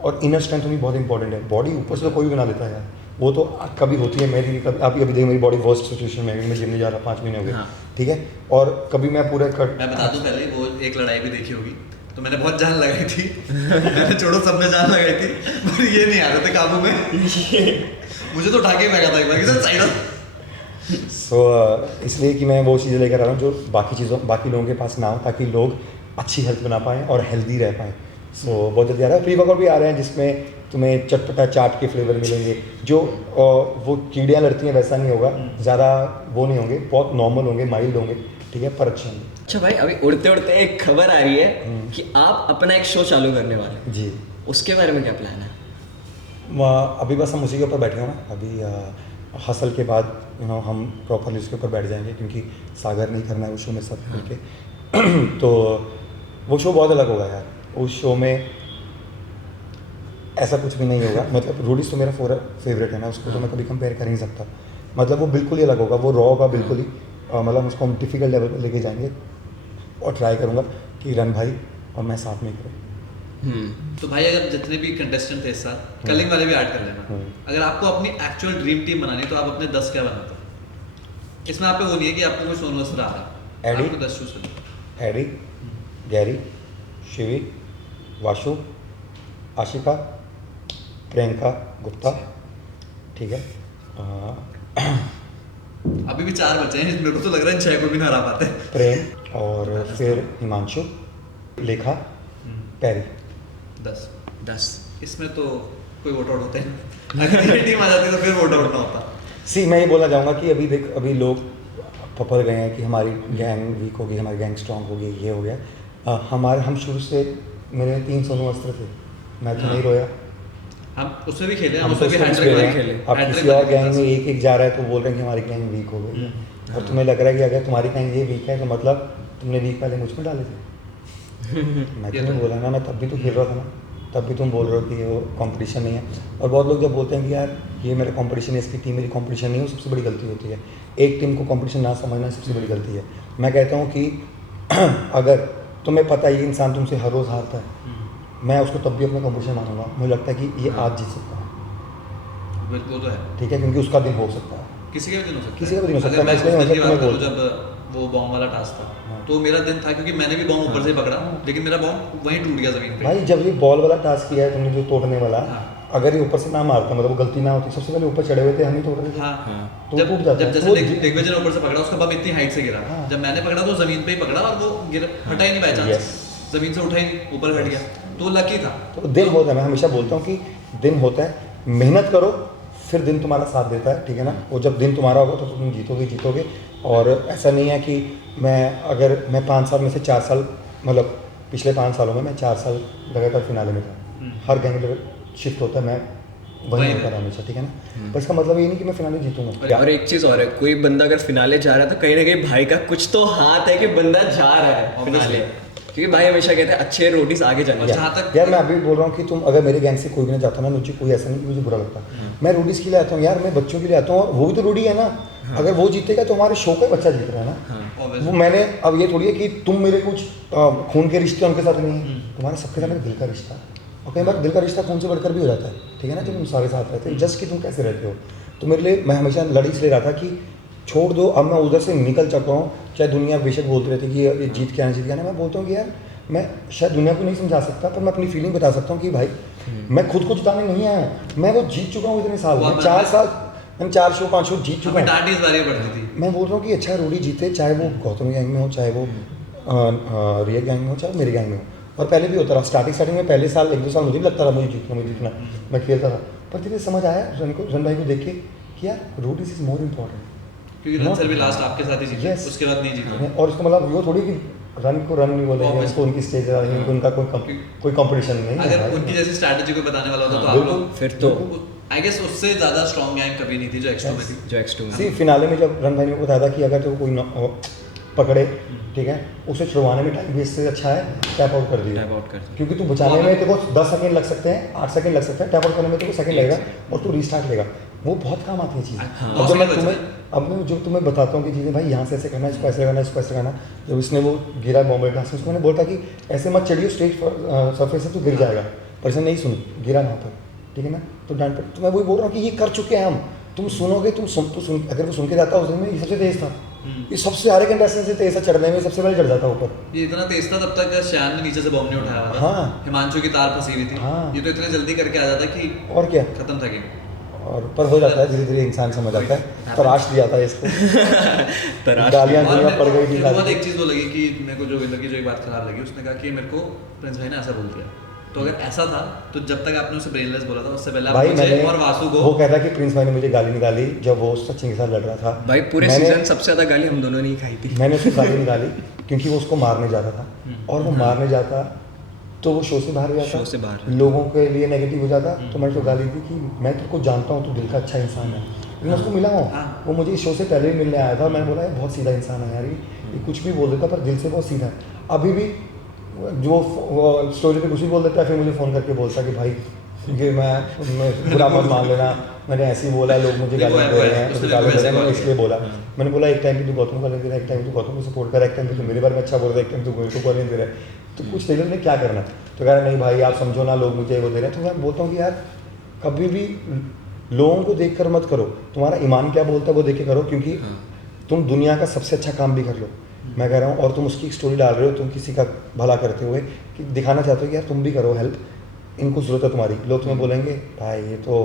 और इनर स्ट्रेंथ होनी बहुत इंपॉर्टेंट है। बॉडी ऊपर से तो कोई भी बना लेता है यार, वो तो कभी होती है, मेरी भी कभी अभी देखिए मेरी बॉडी वर्स्ट सिचुएशन में है, मैं जिम नहीं जा रहा 5 महीने हो गए। हाँ। ठीक है, और कभी मैं पूरे कट मैं बता दूं पहले वो एक लड़ाई भी देखी होगी तो मैंने बहुत जान लगाई थी। मैंने छोड़ो सब में जान लगाई थी पर ये नहीं आ रहे थे काबू में। मुझे तो उठा के फेंका था एक बार कि साइड। सो इसलिए कि मैं वो चीज़ें लेकर आ रहा हूँ जो बाकी लोगों के पास ना हो, ताकि लोग अच्छी हेल्थ बना पाएँ और हेल्दी रह पाएँ। सो बहुत जल्दी आ रहा है, प्री वर्कआउट भी आ रहे हैं जिसमें तुम्हें चटपटा चाट के फ्लेवर मिलेंगे, जो वो कीड़ियाँ लड़ती हैं वैसा नहीं होगा, ज़्यादा वो नहीं होंगे, बहुत नॉर्मल होंगे, माइल्ड होंगे, ठीक है, पर अच्छे होंगे। अच्छा भाई, अभी उड़ते उड़ते एक खबर आ रही है कि आप अपना एक शो चालू करने वाले हैं, जी, उसके बारे में क्या प्लान है? अभी बस हम उसी के ऊपर बैठे हुए हैं। अभी हसल के बाद हम प्रॉपरली उसके ऊपर बैठ जाएंगे क्योंकि सागर नहीं करना है उस शो में सब मिलके। तो वो शो बहुत अलग होगा यार, उस शो में ऐसा कुछ भी नहीं होगा। मतलब रूडीज तो मेरा फेवरेट है ना, उसको तो मैं कभी कंपेयर कर नहीं सकता। मतलब वो बिल्कुल ही अलग होगा, वो रॉ होगा बिल्कुल ही। मतलब उसको हम डिफ़िकल्ट लेवल पर लेके जाएंगे और ट्राई करूँगा कि रन भाई और मैं साथ में करें। तो भाई अगर जितने भी कंटेस्टेंट थे इस साल, कलिंग वाले भी ऐड कर लेना। अगर आपको अपनी एक्चुअल ड्रीम टीम बनानी तो आप अपने 10 क्या बनाते? इसमें आप पे वो नहीं है कि आपको कोई सोनू वस्त्र आ रहा है, एडी, आपको 10 चूज करना। एडी, गैरी, शिवी, वाशु, आशिका, प्रियंका गुप्ता, ठीक है, अभी भी 4 बचे हैं, मेरे को तो लग रहा है इन 6 को भी ना हरा पाते। प्रेम और फिर हिमांशु, लेखा, पैरी। 10 इसमें तो कोई वोट आउट होते हैं। अगर ये टीम आ जाती तो फिर वोट आउट ना होता। सी मैं ये बोलना चाहूँगा कि अभी देख, अभी लोग पकड़ गए हैं कि हमारी गैंग वीक होगी, हमारी गैंग स्ट्रांग होगी, ये हो गया। हम शुरू से मेरे 3 सोनू वस्त्र थे, मैं तो नहीं रोया। हम उसमें भी खेले, हम हम उसमें भी तो हैट्रिक खेले। खेले। अब किसी और गैंग में एक जा रहा है तो बोल रहे हैं कि हमारी गैंग वीक हो गई है। और तुम्हें लग रहा है कि अगर तुम्हारी गैंग ये वीक है तो मतलब तुमने वीक वाले मुझ में डाले थे। मैं तो नहीं बोला ना, मैं तब भी तो खेल रहा था ना, तब भी तुम बोल रहे हो कि वो कंपटीशन नहीं है। और बहुत लोग जब बोलते हैं कि यार ये मेरा कंपटीशन है, इसकी टीम मेरी कंपटीशन नहीं है, वो सबसे बड़ी गलती होती है। एक टीम को कंपटीशन ना समझना सबसे बड़ी गलती है। मैं कहता हूँ कि अगर तुम्हें पता है ये इंसान तुमसे हर रोज़ हारता है, मैं उसको तब भी अपना कंपटीशन मानूंगा। मुझे लगता है कि ये आज जीत सकता है, वो तो है, ठीक है, क्योंकि उसका दिन हो सकता है। किसी का भी दिन हो सकता है। किसी का भी दिन हो सकता है, अगर मैं मैं इसलिए उस दिन की मतलब बात तुम्हें करूं बोलता जब वो बॉम्ब वाला टास्क था, हाँ। तो मेरा दिन था क्योंकि मैंने भी बॉम्ब ऊपर से पकड़ा, लेकिन मेरा बॉम्ब वहीं टूट गया जमीन पे। भाई जब ये बॉल वाला टास्क किया है तुमने जो तोड़ने वाला, हाँ। अगर ये ऊपर से ना मारता मतलब वो गलती ना होती, सबसे पहले ऊपर चढ़े हुए थे हम ही तोड़ रहे थे। हाँ तो जब टूट जाता जब है। जैसे वो दिग्विजय ने ऊपर से पकड़ा, उसका बम इतनी हाइट से गिरा, हाँ। जब मैंने पकड़ा तो जमीन पे ही पकड़ा और वो गिर हटा ही नहीं बाय चांस, Yes. जमीन से उठा ही नहीं, ऊपर हट गया, तो लकी था। तो दिन होता है, मैं हमेशा बोलता हूँ कि दिन होता है, मेहनत करो फिर दिन तुम्हारा साथ देता है, ठीक है ना। और जब दिन तुम्हारा होगा तो तुम जीतोगे। और ऐसा नहीं है कि अगर मैं 5 साल में से 4 साल मतलब पिछले 5 सालों में मैं 4 साल लगातार फिनाले में था, हर गैंग लेवल शिफ्ट होता है, मैं वही होता रहा हमेशा, ठीक है ना। पर इसका मतलब ये नहीं कि मैं फिनाले जीतूंगा। और एक चीज और है, कोई बंदा अगर फिनाले जा रहा है तो कहीं ना कहीं भाई का कुछ तो हाथ है कि बंदा जा रहा है फिनाले, क्योंकि भाई हमेशा कहते हैं अच्छे रोडीज आगे जाने और चाहिए। जहाँ तक यार मैं अभी बोल रहा हूँ कि तुम अगर मेरे गैंग से कोई भी ना जाता ना, मुझे कोई ऐसा नहीं कि मुझे बुरा लगता, मैं रोडीज के लिए आता हूँ यार, मैं बच्चों के लिए आता हूँ, और वो भी तो रोडी है ना। अगर वो जीतेगा तो हमारे शो का बच्चा जीत रहा है ना। obviously, वो मैंने अब ये थोड़ी है कि तुम मेरे कुछ खून के रिश्ते उनके साथ नहीं है, तुम्हारे सबके साथ मेरे दिल का रिश्ता है। और कई बार दिल का रिश्ता खून से बढ़कर भी हो जाता है, ठीक है ना। तुम सारे साथ रहते हो, जस्ट कि तुम कैसे रहते हो। तो मेरे लिए मैं हमेशा लड़ी इसलिए रहा था कि छोड़ दो, अब मैं उधर से निकल चुका हूँ। चाहे दुनिया बेशक बोलती रहती है कि ये जीत के आना जीत के आना, मैं बोलता हूँ कि यार मैं शायद दुनिया को नहीं समझा सकता, पर मैं अपनी फीलिंग बता सकता हूँ कि भाई मैं खुद को जिताने नहीं आया हूँ, मैं वो जीत चुका हूँ इतने साल, मैं 4 साल मैंने 4 शो 5 शो जीत चुका हमें हूँ। डांट इस बारे में पड़ती थी। मैं बोल रहा हूँ कि अच्छा रोडी जीते, चाहे वो गौतम गैंग में हो, चाहे वो रियल गैंग में हो, चाहे मेरे गैंग में हो। और पहले भी होता रहा, स्टार्टिंग में पहले साल 1-2 साल मुझे भी लगता रहा मुझे जीतना, मैं खेलता था। पर धीरे समझ आया रन भाई को देख के कि यार रोडीज इज मोर इम्पोर्टेंट, क्योंकि रन सर भी लास्ट आपके साथ ही जीते, Yes. उसके बाद नहीं जीते। और उसका मतलब वो थोड़ी कि रन को रन नहीं बोलेंगे, Obviously. उसको उनकी स्टेज उनको उनका कोई कंपटीशन नहीं है। अगर उनकी जैसी स्ट्रैटेजी कोई बताने वाला होता तो आप बिल्कुल। लोग फिर तो आई गेस उससे ज्यादा स्ट्रॉन्ग गैंग कभी नहीं थी जो एक्स2 में थी। जो X2 सी फिनाले में जब रन भाई ने बताया था कि अगर तो कोई पकड़े, ठीक है, उसे छुड़वाने में टाइम वेस्ट से अच्छा है टैप आउट कर दिया, टैप आउट कर दिया। क्योंकि तू बचाने में तेरे को 10 सेकंड लग सकते हैं, 8 सेकंड लग सकते हैं, टैप आउट करने में तेरे को सेकंड लगेगा और तू रीस्टार्ट लेगा। वो बहुत काम आती है चीज़। हाँ, और जब मैं 2 तुम्हें सेकंड अब मैं जो तुम्हें बताता हूँ कि चीज़ें भाई यहाँ से ऐसे करना है, इसको ऐसे करना है, इसको ऐसे करना है। जब इसने वो गिरा बॉम्बे क्लास में, उसको मैंने बोला था कि ऐसे मत चढ़ियो स्टेज सरफेस से, तू गिर जाएगा, पर इसने नहीं सुनी, गिरा वहाँ पर, ठीक है ना। तो डांट पर तो मैं वही बोल रहा हूँ कि ये कर चुके हैं हम, तुम सुनोगे, तुम सुन अगर वो सुन के जाता उस दिन में, ये सबसे तेज था, ये सबसे सारे कंटेस्टेंट से तेज था चढ़ने में, सबसे पहले चढ़ जाता ऊपर। ये इतना तेज था तब तक श्यान ने नीचे से बॉम्ब नहीं उठाया हुआ था। हाँ। हिमांशु की तार फंसी हुई थी। हाँ। ये तो इतने जल्दी करके आ जाता कि और क्या, खत्म था गेम। और पर हो जाता है धीरे धीरे, इंसान समझ आता है। तराश दिया था इसको, तराश गालियाँ और दुनिया पड़ गई थी मेरे को बहुत सारी। एक चीज़ वो लगी कि मेरे को जोगिंदर की जो एक बात खराब लगी, उसने कहा कि मेरे को प्रिंस भाई ने ऐसा बोल दिया। तो अगर ऐसा था तो जब तक आपने उसे ब्रेनलेस बोला था उससे पहले भाई आप मैंने मुझे और वासु को वो कहता कि प्रिंस भाई ने मुझे गाली निकाली जब वो सचिन के साथ लड़ रहा था। भाई पूरे मैंने- सीजन सबसे ज्यादा गाली हम दोनों ने ही खाई थी। मैंने उसको गाली निकाली क्योंकि वो उसको मारने जाता था, और वो मारने जाता तो वो शो से बाहर हो जाता, शो से बाहर। लोगों के लिए नेगेटिव हो जाता। तो मैंने उसको गाली दी कि मैं तेरे को जानता हूँ, तू दिल का अच्छा इंसान है, लेकिन मैं उसको मिला हूँ। हाँ। वो मुझे इस शो से पहले भी मिलने आया था, मैंने बोला ये बहुत सीधा इंसान है यार, ये कुछ भी बोल देता पर दिल से बहुत सीधा है। अभी भी जो स्टोरी पे कुछ भी बोल देता है, फिर मुझे फ़ोन करके बोलता कि भाई ये मैं बुरा मत मान लेना, मैंने ऐसे ही बोला, लोग मुझे गाली दे रहे हैं, मुझे गाली दे रहे हैं, मैंने इसलिए बोला। मैंने बोला एक टाइम पे तू गौतम को गाली दे रहा है, एक टाइम पे तू गौतम को सपोर्ट कर रहा है, एक टाइम पे तू मेरे बारे में अच्छा बोल रहा है, एक टाइम तू गोइंग को गाली दे रहा है, तो कुछ टेलर ने क्या करना है। तो कह रहा नहीं भाई आप समझो ना, लोग मुझे वो दे रहे हैं। तो मैं बोलता हूँ कि यार कभी भी लोगों को देख कर मत करो, तुम्हारा ईमान क्या बोलता है वो देख के करो, क्योंकि तुम दुनिया का सबसे अच्छा काम भी कर लो, मैं कह रहा हूँ, और तुम उसकी स्टोरी डाल रहे हो, तुम किसी का भला करते हुए कि दिखाना चाहते हो कि यार तुम भी करो हेल्प, इनको ज़रूरत है तुम्हारी। लोग तुम्हें बोलेंगे भाई ये तो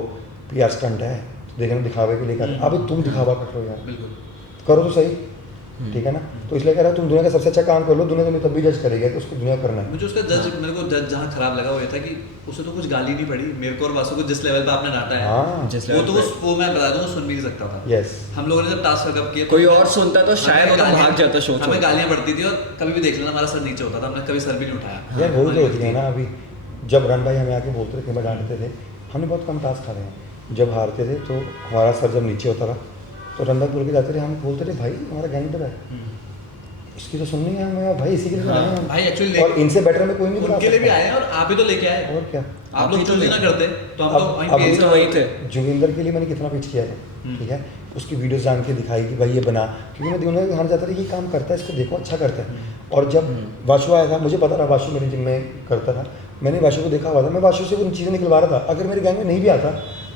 PR स्टंट है, देखने दिखावे के लिए कर रहे हो। अभी तुम दिखावा कर लो यार, बिल्कुल करो तो सही, ठीक है ना। तो इसलिए कह रहा हूँ तुम दुनिया का सबसे अच्छा काम कर लो, दुनिया तुम्हें तब भी जज करेगी कि उसको दुनिया करना है। मुझे उसका मेरे को जज जहाँ खराब लगा वो ये था कि उसे तो कुछ गाली नहीं पड़ी, मेरे को और वासु को जिस लेवल पे आपने डांटा है हाँ जिस वो level तो पे- वो मैं बता दूं सुन भी नहीं सकता था। यस, हम लोगों ने जब टास्क कब किया कोई और सुनता तो शायद वो तो गालियाँ- भाग जाता शो हमें छोड़। गालियाँ पड़ती थी और कभी भी देख लेना हमारा सर नीचे होता था, हमने कभी सर भी नहीं उठाया। यार वही तो हमारी होती है ना। अभी जब रन भाई हमें आके बोलते थे, कई बार डांटते थे, हमने बहुत कम टास्क खा रहे हैं। जब हारते थे तो हमारा सर जब नीचे होता था तो रन भाई बोल के जाते थे, हम बोलते थे भाई हमारा गैंग है, इसकी तो सुननी है हमें भाई, इसी के लिए आए हैं हम। भाई एक्चुअली और इनसे बेटर में कोई नहीं बता उनके लिए भी सकता। आए हैं और आप ही तो लेके आए। और क्या, आप लोग चूज ना करते तो हम अब- तो वहीं अब पे तो वहीं थे। जोगिंदर के लिए मैंने कितना पिच किया था, ठीक है, उसकी वीडियोस डाल के दिखाई कि भाई ये बना, क्योंकि मैं दिनों में हार जाता था, ये काम करता है, इसको देखो अच्छा करता है। और जब वाशु आया था, मुझे पता था वाशु मेरे जिम में करता था, मैंने वाशु को देखा हुआ था, मैं वाशु से वो चीज़ें निकलवा रहा था। अगर मेरे गैंग में नहीं भी आता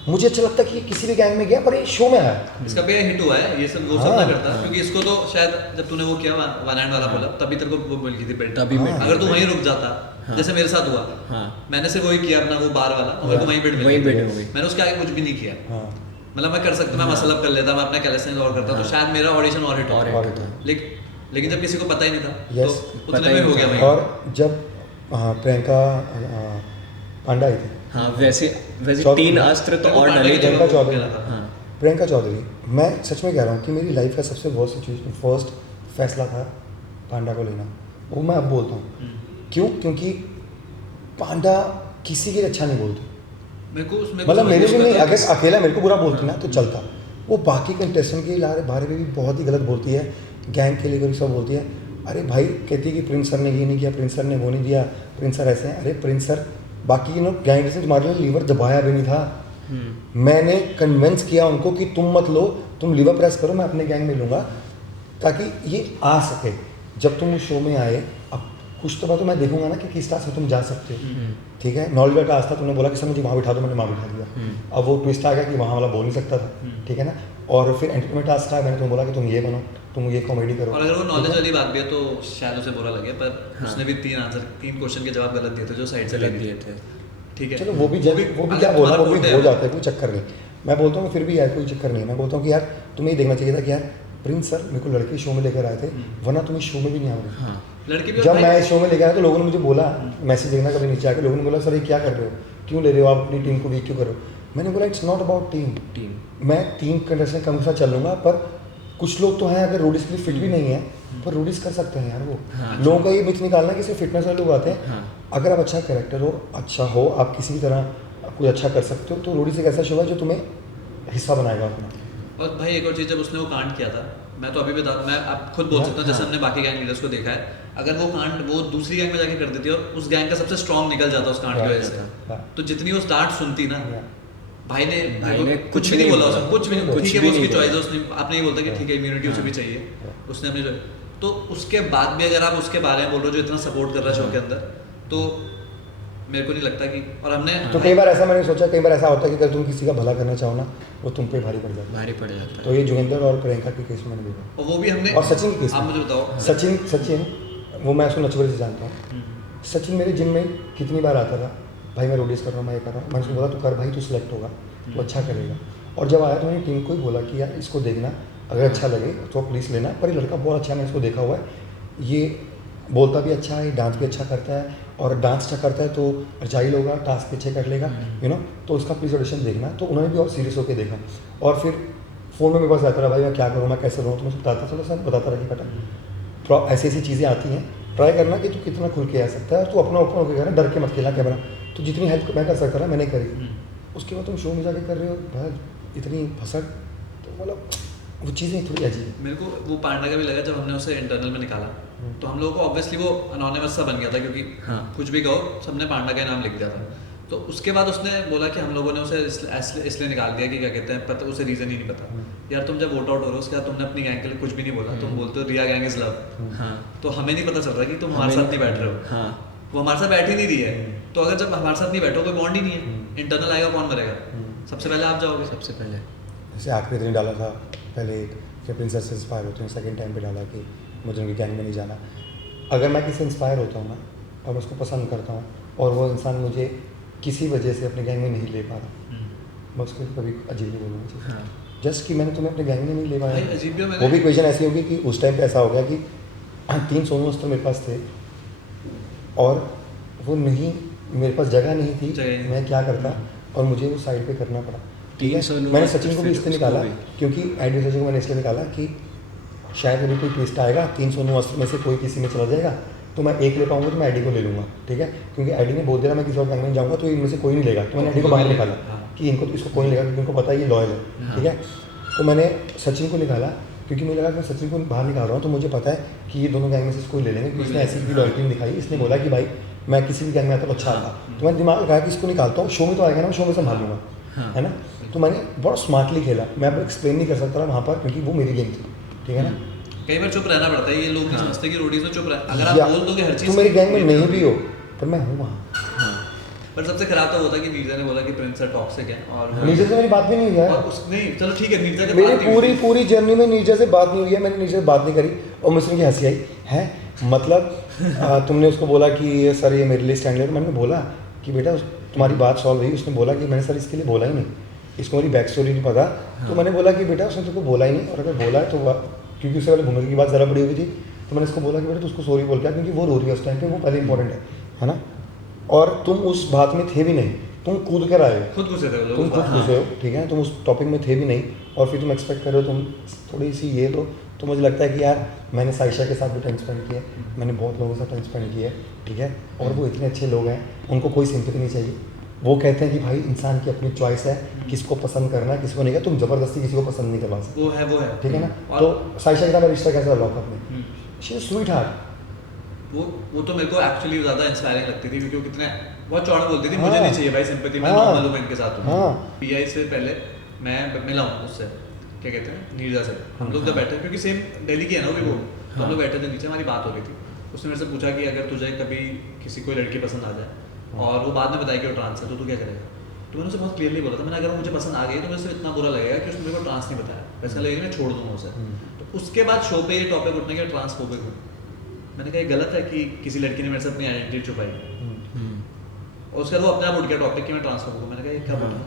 मुझे अच्छा लगता है कि किसी भी गैंग में गया पर ये शो में आया। इसका भी हिट हुआ है, ये सब वो सब हाँ। ना करता, क्योंकि इसको तो शायद जब तूने वो किया वन एंड वाला बोला तभी तेरे को वो मिल गई थी बेल्ट। तभी हाँ। अगर तू वहीं रुक जाता, जैसे मेरे साथ हुआ, हाँ। मैंने सिर्फ वही किया अपना वो बार वाला, और मेरे को वहीं बेल्ट वहीं मिल बेल्ट गई। हो गई। मैंने उसके आगे कुछ भी नहीं किया, हाँ मतलब मैं कर सकता, मैं मसल अप कर लेता, मैं अपना कैलेस्टेनिक्स और करता, तो शायद मेरा ऑडिशन और हिट और होता। hit होता। लेकिन जब किसी को पता ही नहीं था, Yes, तो पता उतने ही में हो नहीं गया था। वहीं। और जब प्रियंका पांडा आई थी, हाँ वैसे चौधरी। 3 अस्त्र तो मेरे को और पांडा डले की थे। जगह प्रियंका वो चौधरी। खेला था। हाँ प्रियंका चौधरी, मैं सच में कह रहा हूँ कि मेरी लाइफ का सबसे वर्स्ट सिचुएशन, फर्स्ट फैसला था पांडा को लेना। वो मैं अब बोलता हूँ क्यों, क्योंकि पांडा किसी के लिए अच्छा नहीं बोलती, मेरे को मतलब मेरे लिए नहीं, पता है अगर अकेला मेरे को बुरा बोलती ना तो चलता, वो बाकी कंटेस्टेंट के बारे में भी बहुत ही गलत बोलती है, गैंग के लिए कभी सब बोलती है। अरे भाई कहती है कि प्रिंस सर ने ये नहीं किया, प्रिंस सर ने वो नहीं दिया, प्रिंस सर ऐसे हैं। अरे प्रिंस सर बाकी गैंग से तुम्हारे लिए लीवर दबाया भी नहीं था, मैंने कन्विंस किया उनको कि तुम मत लो, तुम लीवर प्रेस करो, मैं अपने गैंग में लूँगा ताकि ये आ सके। जब तुम उस शो में आए, अब कुछ तो बात तो मैं देखूंगा ना कि किस टास्क में तुम जा सकते हो, ठीक है। नॉलेज का टास्क था, तुमने बोला कि सर मुझे वहाँ बिठा दो, मैंने वहाँ बिठा दिया। अब वो ट्विस्ट आ गया कि वहाँ वाला बोल नहीं सकता था, ठीक है ना। और फिर एंटरटेनमेंट टास्क था, मैंने तुम्हें बोला कि तुम ये बनो, तुम ये कॉमेडी करो। और अगर वो नॉलेज वाली बात भी है तो शायद उसे बुरा लगे, पर उसने भी 3 क्वेश्चन के जवाब गलत दिए थे जो साइड से गलत दिए थे। ठीक है, चलो वो भी अगर क्या बोला, वो तुम्हारा भी forte हो है, जाता है, कोई चक्कर नहीं। मैं बोलता हूँ फिर भी यार कोई चक्कर नहीं है। मैं बोलता हूँ कि यार तुम्हें ये देखना चाहिए था कि यार प्रिंस सर मेरे को लड़के शो में लेकर आए थे, वरना तुम इस शो में भी नहीं आओगे। हाँ लड़की भी। जब मैं इस शो में लेकर आया तो लोगों ने मुझे बोला, मैसेज देखना कभी नीचे आके, लोगों ने बोला सर ये क्या कर रहे हो, क्यों ले रहे हो आप अपनी टीम को वीक क्यों करो। मैंने बोला इट्स नॉट अबाउट टीम, मैं टीम कंडीशन कम के साथ चल लूँगा, पर कुछ लोग तो हैं अगर रोडीज के लिए फिट भी नहीं है पर रोडीज कर सकते हैं यार। वो हाँ। लोगों का ये मिथ निकालना कि सिर्फ फिटनेस वाले लोग आते हैं। हाँ। अगर आप अच्छा कैरेक्टर हो, अच्छा हो, आप किसी भी तरह कोई अच्छा कर सकते हो, तो रोडीज एक ऐसा शो है जो तुम्हें हिस्सा बनाएगा अपना। और भाई एक और चीज़, जब उसने वो कांड किया था, मैं तो अभी बता, मैं अब खुद बोल सकता हूँ जैसे हाँ। हमने बाकी गैंग लीडर्स को देखा है, अगर वो कांड वो दूसरी गैंग में जाके कर देती और उस गैंग का सबसे स्ट्रॉन्ग निकल जाता उस कांड की वजह से, हाँ। तो जितनी वो स्टार्ट सुनती ना, भाई ने कुछ भी नहीं नहीं बोला बोला, उसने, कुछ भी नहीं, कुछ ठीक है भी वो उसकी नहीं चॉइस है, बोला। उसने आपने ये बोलता कि ठीक है इम्यूनिटी उसे भी चाहिए, उसने अपनी तो उसके बाद भी अगर आप उसके बारे में बोल रहे हो जो इतना सपोर्ट कर रहा है शो के अंदर, तो मेरे को नहीं लगता कि, और हमने तो कई बार ऐसा मैंने सोचा, कई बार ऐसा होता है कि अगर तुम किसी का भला करना चाहो ना, वो तुम पे भारी पड़ जाता है। भारी पड़ जाता तो ये जोगिंदर और प्रियंका के केस में मैंने देखा। और वो भी हमने, और सचिन के केस आप में, मुझे बताओ। सचिन वो मैं उसको नचबड़े से जानता हूँ। सचिन मेरे जिम में कितनी बार आता था, भाई मैं रोडीज कर रहा हूँ, मैं ये कर रहा हूँ, मैंने उसको बोला तू कर भाई, तू सिलेक्ट होगा, तो अच्छा करेगा। और जब आया तो मैंने टीम को ही बोला कि यार इसको देखना, अगर अच्छा लगे तो प्लीज़ लेना, पर ये लड़का बहुत अच्छा है, मैंने इसको देखा हुआ है, ये बोलता भी अच्छा है, डांस भी अच्छा करता है, और डांस अच्छा करता है तो रजाई होगा, टास्क भी अच्छे कर लेगा, यू नो, तो उसका प्लीज़ ऑडिशन देखना। तो उन्होंने भी और सीरियस होकर देखा, और फिर फ़ोन में मेरे पास आता रहा, भाई मैं क्या करूँ, मैं कैसे रहूँ, तो मैं बताता थोड़ा सा बताता रहा कि बेटा थोड़ा ऐसी ऐसी चीज़ें आती हैं, ट्राई करना कि तू कितना खुल के आ सकता है, और तू अपना ओपन होकर करना, डर के मत खेलना कैमरा। तो जितनी हेल्प मैं कर सकता था मैंने करी। उसके बाद तुम शो में जाके कर रहे हो भाई, इतनी फसट, तो मतलब वो चीज़ें थोड़ी अजीब है। मेरे को वो पांडा का भी लगा जब हमने उसे इंटरनल में निकाला, तो हम लोगों को ऑब्वियसली वो अनोनिमस सा बन गया था, क्योंकि हाँ। कुछ भी कहो सबने पांडा का नाम लिख दिया था। तो उसके बाद उसने बोला कि हम लोगों ने उसे इसलिए निकाल दिया कि क्या कहते हैं, पता उसे रीज़न ही नहीं पता। यार तुम जब वोट आउट हो रहे हो उसके बाद तुमने अपनी गैंग के लिए कुछ भी नहीं बोला, तुम बोलते हो रिया गैंग इज लव, हाँ तो हमें नहीं पता चल रहा कि तुम हमारे साथ नहीं बैठ रहे हो। हाँ वो हमारे साथ बैठ ही नहीं रही है, तो अगर जब हमारे साथ नहीं बैठो कोई बॉन्ड ही नहीं है, इंटरनल आएगा कौन मरेगा, सबसे पहले आप जाओगे। सबसे पहले जैसे आखिरी दिन डाला था, पहले एक जब प्रिंसेस से इंस्पायर होते हैं, सेकंड टाइम पे डाला कि मुझे उनकी गैंग में नहीं जाना। अगर मैं किसी इंस्पायर होता हूँ ना, और मैं उसको पसंद करता हूँ, और वो इंसान मुझे किसी वजह से अपने गैंग में नहीं ले पा रहा, मैं उसको कभी अजीब नहीं बोलूँगा चाहिए। हाँ जस्ट कि मैंने तुम्हें अपने गैंग में नहीं ले भाई पाया। अजीब भी वो भी इक्वेशन ऐसी होगी कि उस टाइम पे ऐसा हो गया कि 3 सोनू अस्त्र मेरे पास थे, और वो नहीं, मेरे पास जगह नहीं थी, जगह नहीं। मैं क्या करता, और मुझे वो साइड पे करना पड़ा। ठीक 3 है, सोनू मैंने अस्त्र सचिन को भी फिर इसलिए उसको निकाला भी। क्योंकि आईडी सचिन को मैंने इसलिए निकाला कि शायद अभी कोई ट्विस्ट आएगा, 3 सोनू अस्त्र में से कोई किसी में चला जाएगा, तो मैं एक ले पाऊंगा, तो मैं आईडी को ले लूँगा। ठीक है, क्योंकि आईडी ने बोल दिया मैं किसी और गैंग में जाऊँगा तो इनमें से कोई नहीं लेगा, तो मैंने आईडी को बाहर निकाला कि इनको इसको कोई नहीं लेगा, क्योंकि इनको पता है ये लॉयल है। ठीक है, तो मैंने सचिन को निकाला क्योंकि मुझे लगा कि मैं सचिन को बाहर निकाल रहा हूँ तो मुझे पता है कि ये दोनों गैंग में से कोई ले लेंगे, क्योंकि इसने ऐसी भी लॉयल्टी नहीं दिखाई। इसने बोला कि भाई मैं किसी भी गैंग में आता तो अच्छा था, तो मैंने दिमाग लगाया कि इसको निकालता हूँ, शो में तो आएगा ना, शो में संभाल लूँगा, है ना। तो मैंने बहुत स्मार्टली खेला, मैं अब एक्सप्लेन नहीं कर सकता था वहाँ पर, क्योंकि वो मेरी गेम थी। ठीक है ना, कई बार चुप रहना पड़ता है, ये लोग नहीं समझते कि रोडीज में चुप रह, अगर या आप बोल दोगे हर चीज़ तुम मेरी गैंग में नहीं भी हो पर मैं हूँ वहाँ। हाँ पर सबसे खराब तो वो था कि नीरजा ने बोला कि प्रिंस सर टॉक्सिक है और नीरजा से मेरी बात भी नहीं हुई यार। और उस नहीं चलो ठीक है नीरजा के मेरी बात नहीं हुई पूरी थी। पूरी जर्नी में नीरजा से बात नहीं हुई है, मैंने नीरजा से बात नहीं करी और मुझसे उनकी हंसी आई है। मतलब तुमने उसको बोला कि सर ये मेरे लिए स्टैंड ले, मैंने बोला कि बेटा तुम्हारी बात सॉल्व हुई। उसने बोला कि मैंने सर इसके लिए बोला ही नहीं, इसको मेरी बैक स्टोरी नहीं पता। तो मैंने बोला कि बेटा उसने तुमको बोला ही नहीं, और अगर बोला है तो क्योंकि उससे पहले भूमिका की बात ज़रा बड़ी हुई थी, तो मैंने उसको बोला कि बेटा तो उसको सॉरी बोल के, क्योंकि वो रो रही है उस टाइम पे, वो पहले इंपॉर्टेंट है ना। और तुम उस बात में थे भी नहीं, तुम कूद कर आए हो, खुद घुसे थे वो लोग तुम उस खुद बात घुसे हो, ठीक है। तुम उस टॉपिक में थे भी नहीं और फिर तुम एक्सपेक्ट कर रहे हो तुम थोड़ी सी ये तो मुझे लगता है कि यार मैंने साइशा के साथ भी टाइम स्पेंड किया है, मैंने बहुत लोगों के साथ टाइम स्पेंड किया है, ठीक है। और वो इतने अच्छे लोग हैं, उनको कोई सिंपैथी नहीं चाहिए। वो कहते हैं कि भाई इंसान की अपनी चॉइस है, किसको पसंद करना है किसको नहीं करना, तुम ज़बरदस्ती किसी को पसंद नहीं करवा सकते, वो है ठीक है ना। और- तो साइशा के साथ मेरा रिश्ता कैसा लॉकअप में, शी इज स्वीट हार्ट। वो तो मेरे को एक्चुअली ज़्यादा इंस्पायरिंग लगती थी, क्योंकि वो कितने बहुत चौड़ा बोलती थी, मुझे हाँ। नहीं चाहिए भाई सिंपैथी, मैं हाँ। नॉर्मल हूँ इनके साथ हूँ। हाँ। पीआई से पहले मैं मिला हूँ उससे, क्या कहते हैं, नीरजा से। हम लोग जब बैठे, क्योंकि सेम दिल्ली की है ना वो, तो हम लोग बैठे थे नीचे, हमारी बात हो रही थी। उसने मेरे से पूछा कि अगर तुझे कभी किसी कोई लड़की पसंद आ जाए और वो बाद में बताए कि वो ट्रांस है, तो तू क्या करेगा। तो मैंने उसे बहुत क्लियरली बोला था, मैंने अगर मुझे पसंद आ गई तो मुझे सिर्फ इतना बुरा लगेगा कि उसने मेरे को ट्रांस नहीं बताया, वैसा लगेगा मैं छोड़ दूंगा उसे। तो उसके बाद शो पे ये टॉपिक उठने के ट्रांसफोबिक हूँ। मैंने कहा ये गलत है कि किसी लड़की ने मेरे से अपनी आइडेंटिटी छुपाई, और उसके बाद वो अपने आप उठ गया टॉपिक कि मैं ट्रांसफोबिक हूँ। मैंने कहा ये क्या बोला।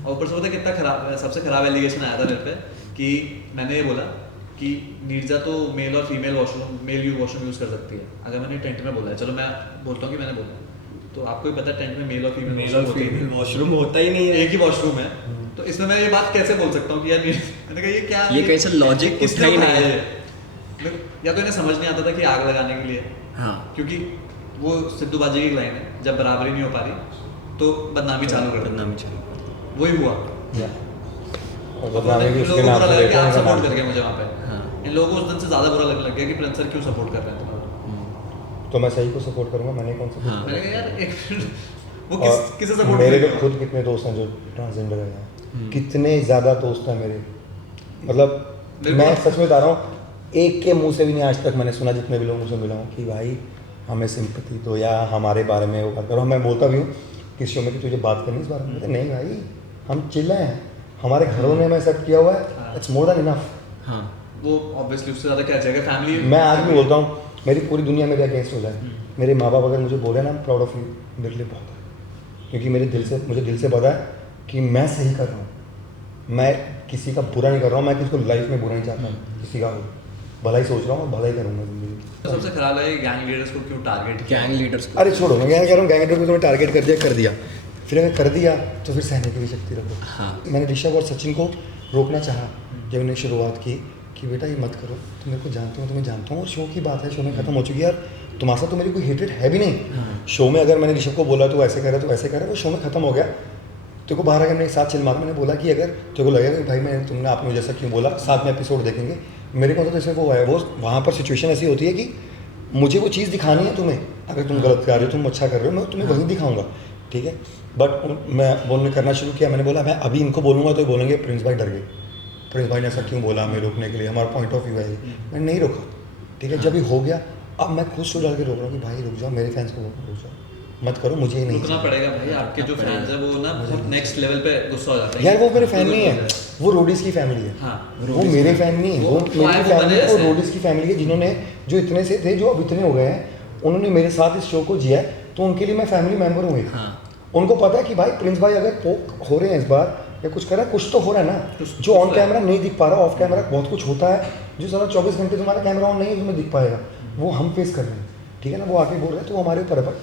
और ऊपर से पता है कितना खराब, सबसे खराब एलिगेशन आया था मेरे पे कि मैंने ये बोला कि नीरजा तो मेल और फीमेल वॉशरूम यूज़ कर सकती है। अगर मैंने टेंट में बोला है, चलो मैं बोलता हूँ कि मैंने बोला, तो आपको भी पता है टेंट में मेल और फीमेल वॉशरूम होता ही नहीं है। एक ही वॉशरूम है, तो इसमें मैं ये बात कैसे बोल सकता हूँ कि यार मैंने कहा ये क्या, ये कैसे logic किसने उठा ही नहीं उठाया है। ये? या तो इन्हें समझ नहीं आता था कि आग लगाने के लिए, हाँ। क्योंकि वो सिद्धू बाजी की लाइन है, जब बराबरी नहीं हो पा रही तो बदनामी चालू कर देना। बदनामी चाहिए। वही हुआ। और बदनामी भी उसके नाम से लगा कि देते आप हैं, सपोर्ट नाम कर से। गए मुझे वहाँ पे। हाँ। इन लोगों को उस दिन से ज़्यादा बुरा लगने लग गया कि प्रिंस सर क्यों सपोर्ट कर रहे हैं तुम्हारा। तो मैं सही को सपोर्ट करूंगा, मैंने कौन सा हाँ। मैंने कहा यार एक वो और किसे सपोर्ट मेरे करेगा? तो खुद कितने दोस्त हैं जो ट्रांसजेंडर हैं, कितने ज़्यादा दोस्त हैं मेरे, मतलब मेरे मैं को- सच में बता रहा हूँ, एक के मुंह से भी नहीं आज तक मैंने सुना, जितने भी लोगों से मिला हूँ, कि भाई हमें सिंपैथी दो या हमारे बारे में वो बात करो। मैं बोलता भी हूँ किस शो में कि तुझे बात करनी इस बारे में, कहते नहीं भाई हम चिल्ला हैं, हमारे घरों ने हमें एक्सेप्ट किया हुआ है, हाँ। It's more than enough. हाँ। वो ऑब्वियसली उससे ज़्यादा क्या चाहिए फैमिली। मैं आज भी बोलता हूँ मेरी पूरी दुनिया मेरे अगेंस्ट हो जाए, मेरे माँ बाप अगर मुझे बोले ना प्राउड ऑफ यू, मेरे लिए बहुत है, क्योंकि मुझे दिल से पता है कि मैं सही कर रहा हूँ, मैं किसी का बुरा नहीं कर रहा हूँ, मैं किसी को लाइफ में बुरा नहीं चाहता हूँ, किसी का भला ही सोच रहा हूँ और भला ही करूँगा जिंदगी। सबसे खराब है गैंग लीडर्स को क्यों टारगेट किया। गैंग लीडर्स को। अरे छोड़ो, मैं क्या कह रहा हूँ, गैंग लीडर को तुम्हें टारगेट कर दिया, फिर अगर कर दिया तो फिर सहने की भी शक्ति रखो। हाँ। मैंने ऋषभ और सचिन को रोकना चाहा जब मैंने शुरुआत की कि बेटा ये मत करो, तुम मेरे को जानते हो, तुम्हें जानता हूँ, और शो की बात है, शो में खत्म हो चुकी है यार, तुम्हारे साथ तो मेरी कोई हेटेड है भी नहीं। हाँ। शो में अगर मैंने ऋषभ को बोला तो ऐसे करे तो वैसे करे, वो शो में खत्म हो गया। तेरे को बाहर आकर मैंने एक साथ चिल मारा, मैंने बोला कि अगर तेरे को लगेगा कि भाई तुमने आपने मुझे जैसा क्यों बोला, साथ में एपिसोड देखेंगे, मेरे को तो जैसे वो है, वो वहाँ पर सिचुएशन ऐसी होती है कि मुझे वो चीज़ दिखानी है तुम्हें, अगर तुम गलत कर रहे हो, तुम अच्छा कर रहे हो, मैं तुम्हें वही दिखाऊंगा, ठीक है। बट मैं बोलने करना शुरू किया, मैंने बोला मैं अभी इनको बोलूँगा तो ये बोलेंगे प्रिंस भाई डर गए, प्रिंस भाई ने ऐसा क्यों बोला, हमें रोकने के लिए, हमारा पॉइंट ऑफ व्यू है ये। मैंने नहीं रोका, ठीक है। जब ये हो गया, अब मैं खुद से डाल के रोक रहा हूँ कि भाई रुक जाओ, मेरे फैंस को रुक जाओ, मत करो, मुझे ही नहीं रुकना चाहिए। पड़ेगा भाई, आपके जो फैंस है वो ना बहुत नेक्स्ट लेवल पे गुस्सा हो जाते हैं यार वो मेरे फैन तो नहीं है, वो रोडीज की फैमिली है। हाँ, वो मेरे फैन नहीं है, वो वो मेरी वो फैमिली बने है, वो ऐसे। रोडीज की फैमिली है, जिन्होंने जो इतने से थे, जो अब इतने हो गए हैं, उन्होंने मेरे साथ इस शो को जिया है, तो उनके लिए मैं फैमिली मेम्बर हूँ एक। हाँ। उनको पता है कि भाई प्रिंस भाई अगर पोक हो रहे हैं इस बार या कुछ कर रहा है, कुछ तो हो रहा है ना, कुछ जो ऑन तो है। कैमरा नहीं दिख पा रहा, ऑफ कैमरा बहुत कुछ होता है, जो सारा 24 घंटे तुम्हारा कैमरा ऑन नहीं है तुम्हें दिख पाएगा, वो हम फेस कर रहे हैं, ठीक है ना। वो आके बोल रहे हैं तो वो हमारे ऊपर है,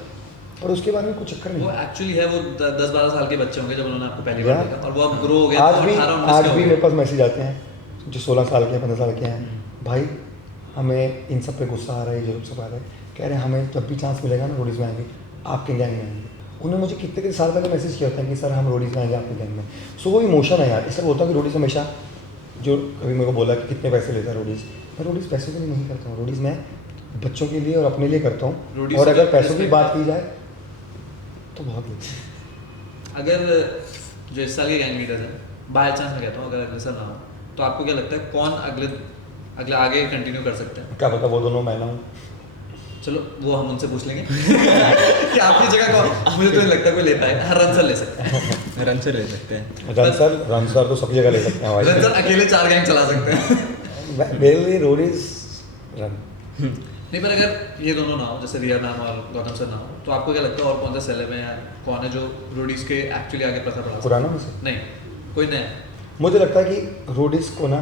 पर उसके बारे में कुछ चक्कर नहीं वो है। एक्चुअली है, वो 10-12 साल के बच्चे होंगे जब उन्होंने आपको पहली यार, बार देखा, और वो अब ग्रो हो गए, आज तो भी 18-19 आज के हो भी गए। मेरे पास मैसेज आते हैं जो 16 साल के 15 साल के हैं, भाई हमें इन सब पे गुस्सा आ रहा है, जो सब आ रहा है, कह रहे हैं हमें जब भी चांस मिलेगा ना रोडीज में आएंगे, आपके गैंग में आएंगे। उन्होंने मुझे कितने साल पहले मैसेज किया होता है कि सर हम रोडीज में आएंगे आपके गैंग में। सो वो इमोशन है यार, इसलिए होता है कि रोडीज हमेशा, जो कभी मेरे को बोला कि कितने पैसे लेता है रोडीज, मैं रोडीज पैसे के लिए नहीं करता हूँ, रोडीज मैं बच्चों के लिए और अपने लिए करता हूँ, रोडीज और से अगर पैसों की respect बात की जाए तो बहुत लेते हैं। अगर जो इस साल के गैंग लीडर्स हैं, बाय चांस मैं कहता हूँ अगर अगले साल ना हो, तो आपको क्या लगता है कौन अगले आगे कंटिन्यू कर सकते हैं। क्या पता वो दोनों मैं ना हूँ। चलो वो हम उनसे पूछ लेंगे कि आपकी जगह कौन, मुझे तो नहीं लगता कोई लेता है, हर रनसर ले सकता है। रनसर ले सकते हैं। रनसर तो सब जगह ले सकते हैं भाई। रनसर अकेले 4 गैंग चला सकते हैं। मेरे लिए रोडीज रन। नहीं, पर अगर ये दोनों ना हो, जैसे रिया मैम और गौतम सर ना हो, तो आपको क्या लगता है और कौन सा सेलेब है या कौन है जो रोडीज के एक्चुअली आगे प्रथा बढ़ा सकता पुराना में से है? नहीं, कोई नया। मुझे लगता है कि रोडीज को ना,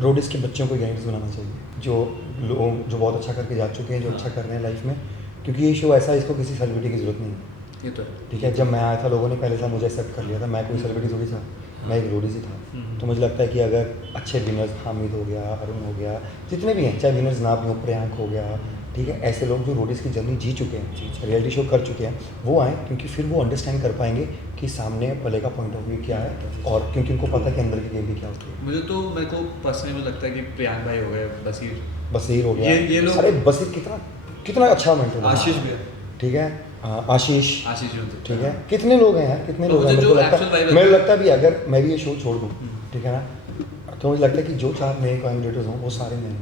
रोडीज के बच्चों को गैंग्स बनाना चाहिए, जो लोग जो बहुत अच्छा करके जा चुके हैं, जो अच्छा कर रहे हैं लाइफ में, क्योंकि ये शो ऐसा है, इसको किसी सेलिब्रिटी की जरूरत नहीं है। ये तो है। ठीक है, जब मैं आया था लोगों ने पहले साल मुझे एक्सेप्ट कर लिया था, मैं कोई सेलिब्रिटी थोड़ी था, मैं एक रोडीज ही था। तो मुझे लगता है कि अगर अच्छे विनर्स, हामिद हो गया, अरुण हो गया, जितने भी हैं, चाहे विनर्स ना भी हो, प्रियांक हो गया, ठीक है, ऐसे लोग जो रोडीज की जर्नी जी चुके हैं, रियलिटी शो कर चुके हैं, वो आएँ, क्योंकि फिर वो अंडरस्टैंड कर पाएंगे कि सामने वाले का पॉइंट ऑफ व्यू क्या है, और क्योंकि उनको पता है कि अंदर की गेम भी क्या होती है। मेरे को पर्सनली लगता है कि प्रियांक भाई हो गए, बसीर, बसीर हो गया, ये लोग- अरे बसीर कितना कितना अच्छा मेंटर है। आशीष भी है। ठीक है, आशीष, आशीष भी होते ठीक है, कितने लोग हैं यार, कितने तो लोग हैं। मुझे मेरे को जो लगता actual vibe है, है- मेरे लगता है भी अगर मैं भी ये शो छोड़ दूँ, ठीक है ना, तो मुझे लगता है कि जो 4 नए कैंडिडेट्स हों वो सारे नए हों।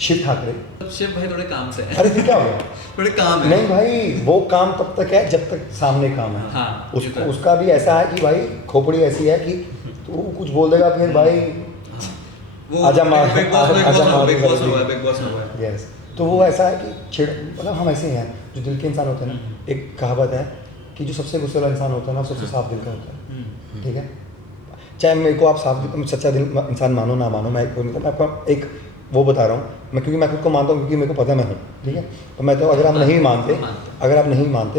शिव ठाकरे, शिव भाई थोड़े काम से है। अरे फिर क्या हो गया? थोड़े काम है। नहीं भाई, वो काम तब तक है जब तक सामने काम है। हाँ, ये तो है। उसका भी ऐसा है कि भाई खोपड़ी ऐसी है कि तू कुछ बोल देगा फिर भाई वो आजा मार, बिग बॉस आजा मार बिग बॉस कर हुआ दी। है, बिग बॉस हुआ है। यस, तो वो ऐसा है कि छिड़, मतलब हम ऐसे ही हैं जो दिल के इंसान होते हैं ना। एक कहावत है कि जो सबसे गुस्से वाला इंसान होता है ना, वो सबसे साफ दिल का होता है। ठीक है, चाहे मेरे को आप साफ दिल, सच्चा दिल इंसान मानो ना मानो, मैं आपको एक वो बता रहा हूँ, मैं क्योंकि मैं खुद को मानता हूँ, क्योंकि मेरे को पता है मैं हूँ। ठीक है, तो मैं तो अगर आप नहीं मानते,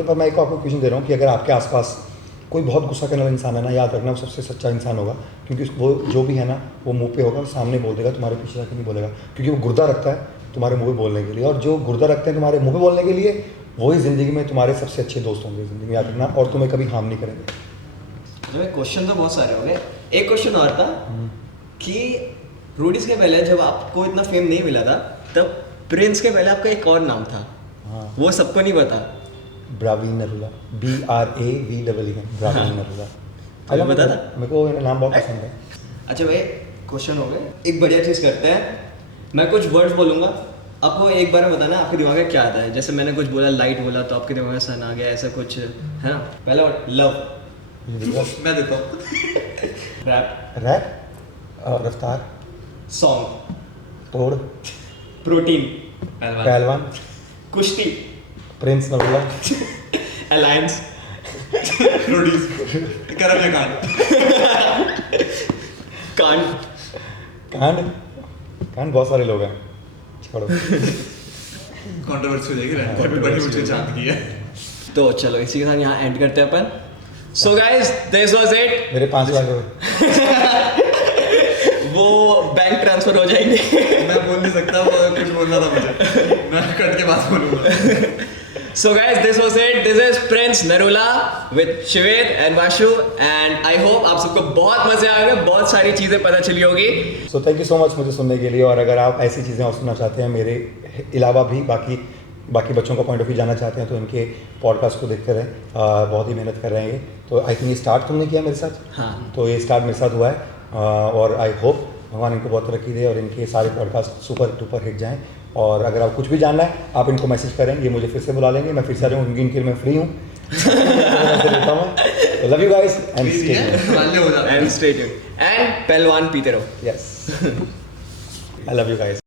पर मैं एक आपको क्वेश्चन दे रहा हूँ कि अगर आपके आसपास कोई बहुत गुस्सा करने वाला इंसान है ना, याद रखना वो सबसे सच्चा इंसान होगा, क्योंकि वो जो भी है ना, वो मुंह पे होगा, वो सामने बोल देगा, तुम्हारे पीछे जाके नहीं बोलेगा, क्योंकि वो गुर्दा रखता है तुम्हारे मुंह पे बोलने के लिए, और जो गुर्दा रखते हैं तुम्हारे मुंह पे बोलने के लिए, वही ज़िंदगी में तुम्हारे सबसे अच्छे दोस्त होंगे ज़िंदगी में, याद रखना, और तुम्हें कभी हार्म नहीं करेंगे। क्वेश्चन तो बहुत सारे हो गए। एक क्वेश्चन और था कि रोडीज के पहले जब आपको इतना फेम नहीं मिला था, तब प्रिंस के पहले आपका एक और नाम था, हाँ, वो सबको नहीं पता। ब्रावीन नरूला, BRAVEE, ब्रावीन नरूला। तुम्हें पता था? मेरे को मेरा नाम बहुत पसंद है। अच्छा भाई, क्वेश्चन हो गए। एक बढ़िया चीज़ करते हैं, मैं कुछ वर्ड्स बोलूँगा, आपको एक बार में बताना आपके दिमाग में क्या आता है। जैसे मैंने कुछ बोला, लाइट बोला, तो आपके दिमाग में सन आ गया, ऐसा कुछ है ना। पहला वर्ड लव, मैं देता हूँ। रैप, रैप, रफ्तार, सॉन्ग, तोड़, प्रोटीन, पहलवान, कुश्ती, प्रिंस नरूला, अलायंस, रोडीज, करम या कांड। कांड, कांड, कांड बहुत सारे लोग हैं, छोड़ो। कंट्रोवर्सी हो जाएगी ना, बड़ी मुझे चांद की है। तो चलो इसी के साथ यहाँ एंड करते हैं अपन। So guys, this was it. मेरे 5 लाख रुपए। वो बैंक ट्रांसफर हो जाएंगे। मैं बोल नहीं सकता, वो कुछ बोलना था मुझे, मैं कट के बाद बोलूँगा। So guys, this was it. This is Prince Narula with Shivir and Vashu, and I hope आप सबको बहुत मजे आएंगे, बहुत सारी चीजें पता चली होगी। So thank you so much मुझे सुनने के लिए, और अगर आप ऐसी चीज़ें और सुनना चाहते हैं मेरे अलावा भी, बाकी बच्चों का पॉइंट ऑफ व्यू जानना चाहते हैं, तो इनके पॉडकास्ट को देखते रहें। बहुत ही मेहनत कर रहे हैं ये। तो आई थिंक ये स्टार्ट तुमने किया मेरे साथ। हाँ। तो ये स्टार्ट मेरे साथ हुआ है, और आई होप भगवान इनको बहुत तरक्की दे और इनके सारे पॉडकास्ट सुपर डुपर हिट जाएँ। और अगर आप कुछ भी जानना है, आप इनको मैसेज करें, ये मुझे फिर से बुला लेंगे, मैं फिर से आ जाऊँ, क्योंकि इनके लिए मैं फ्री हूँ। Love you guys and stay हो जाता है। And stay tuned. And पहलवान पीते रहो। Yes, I love you guys.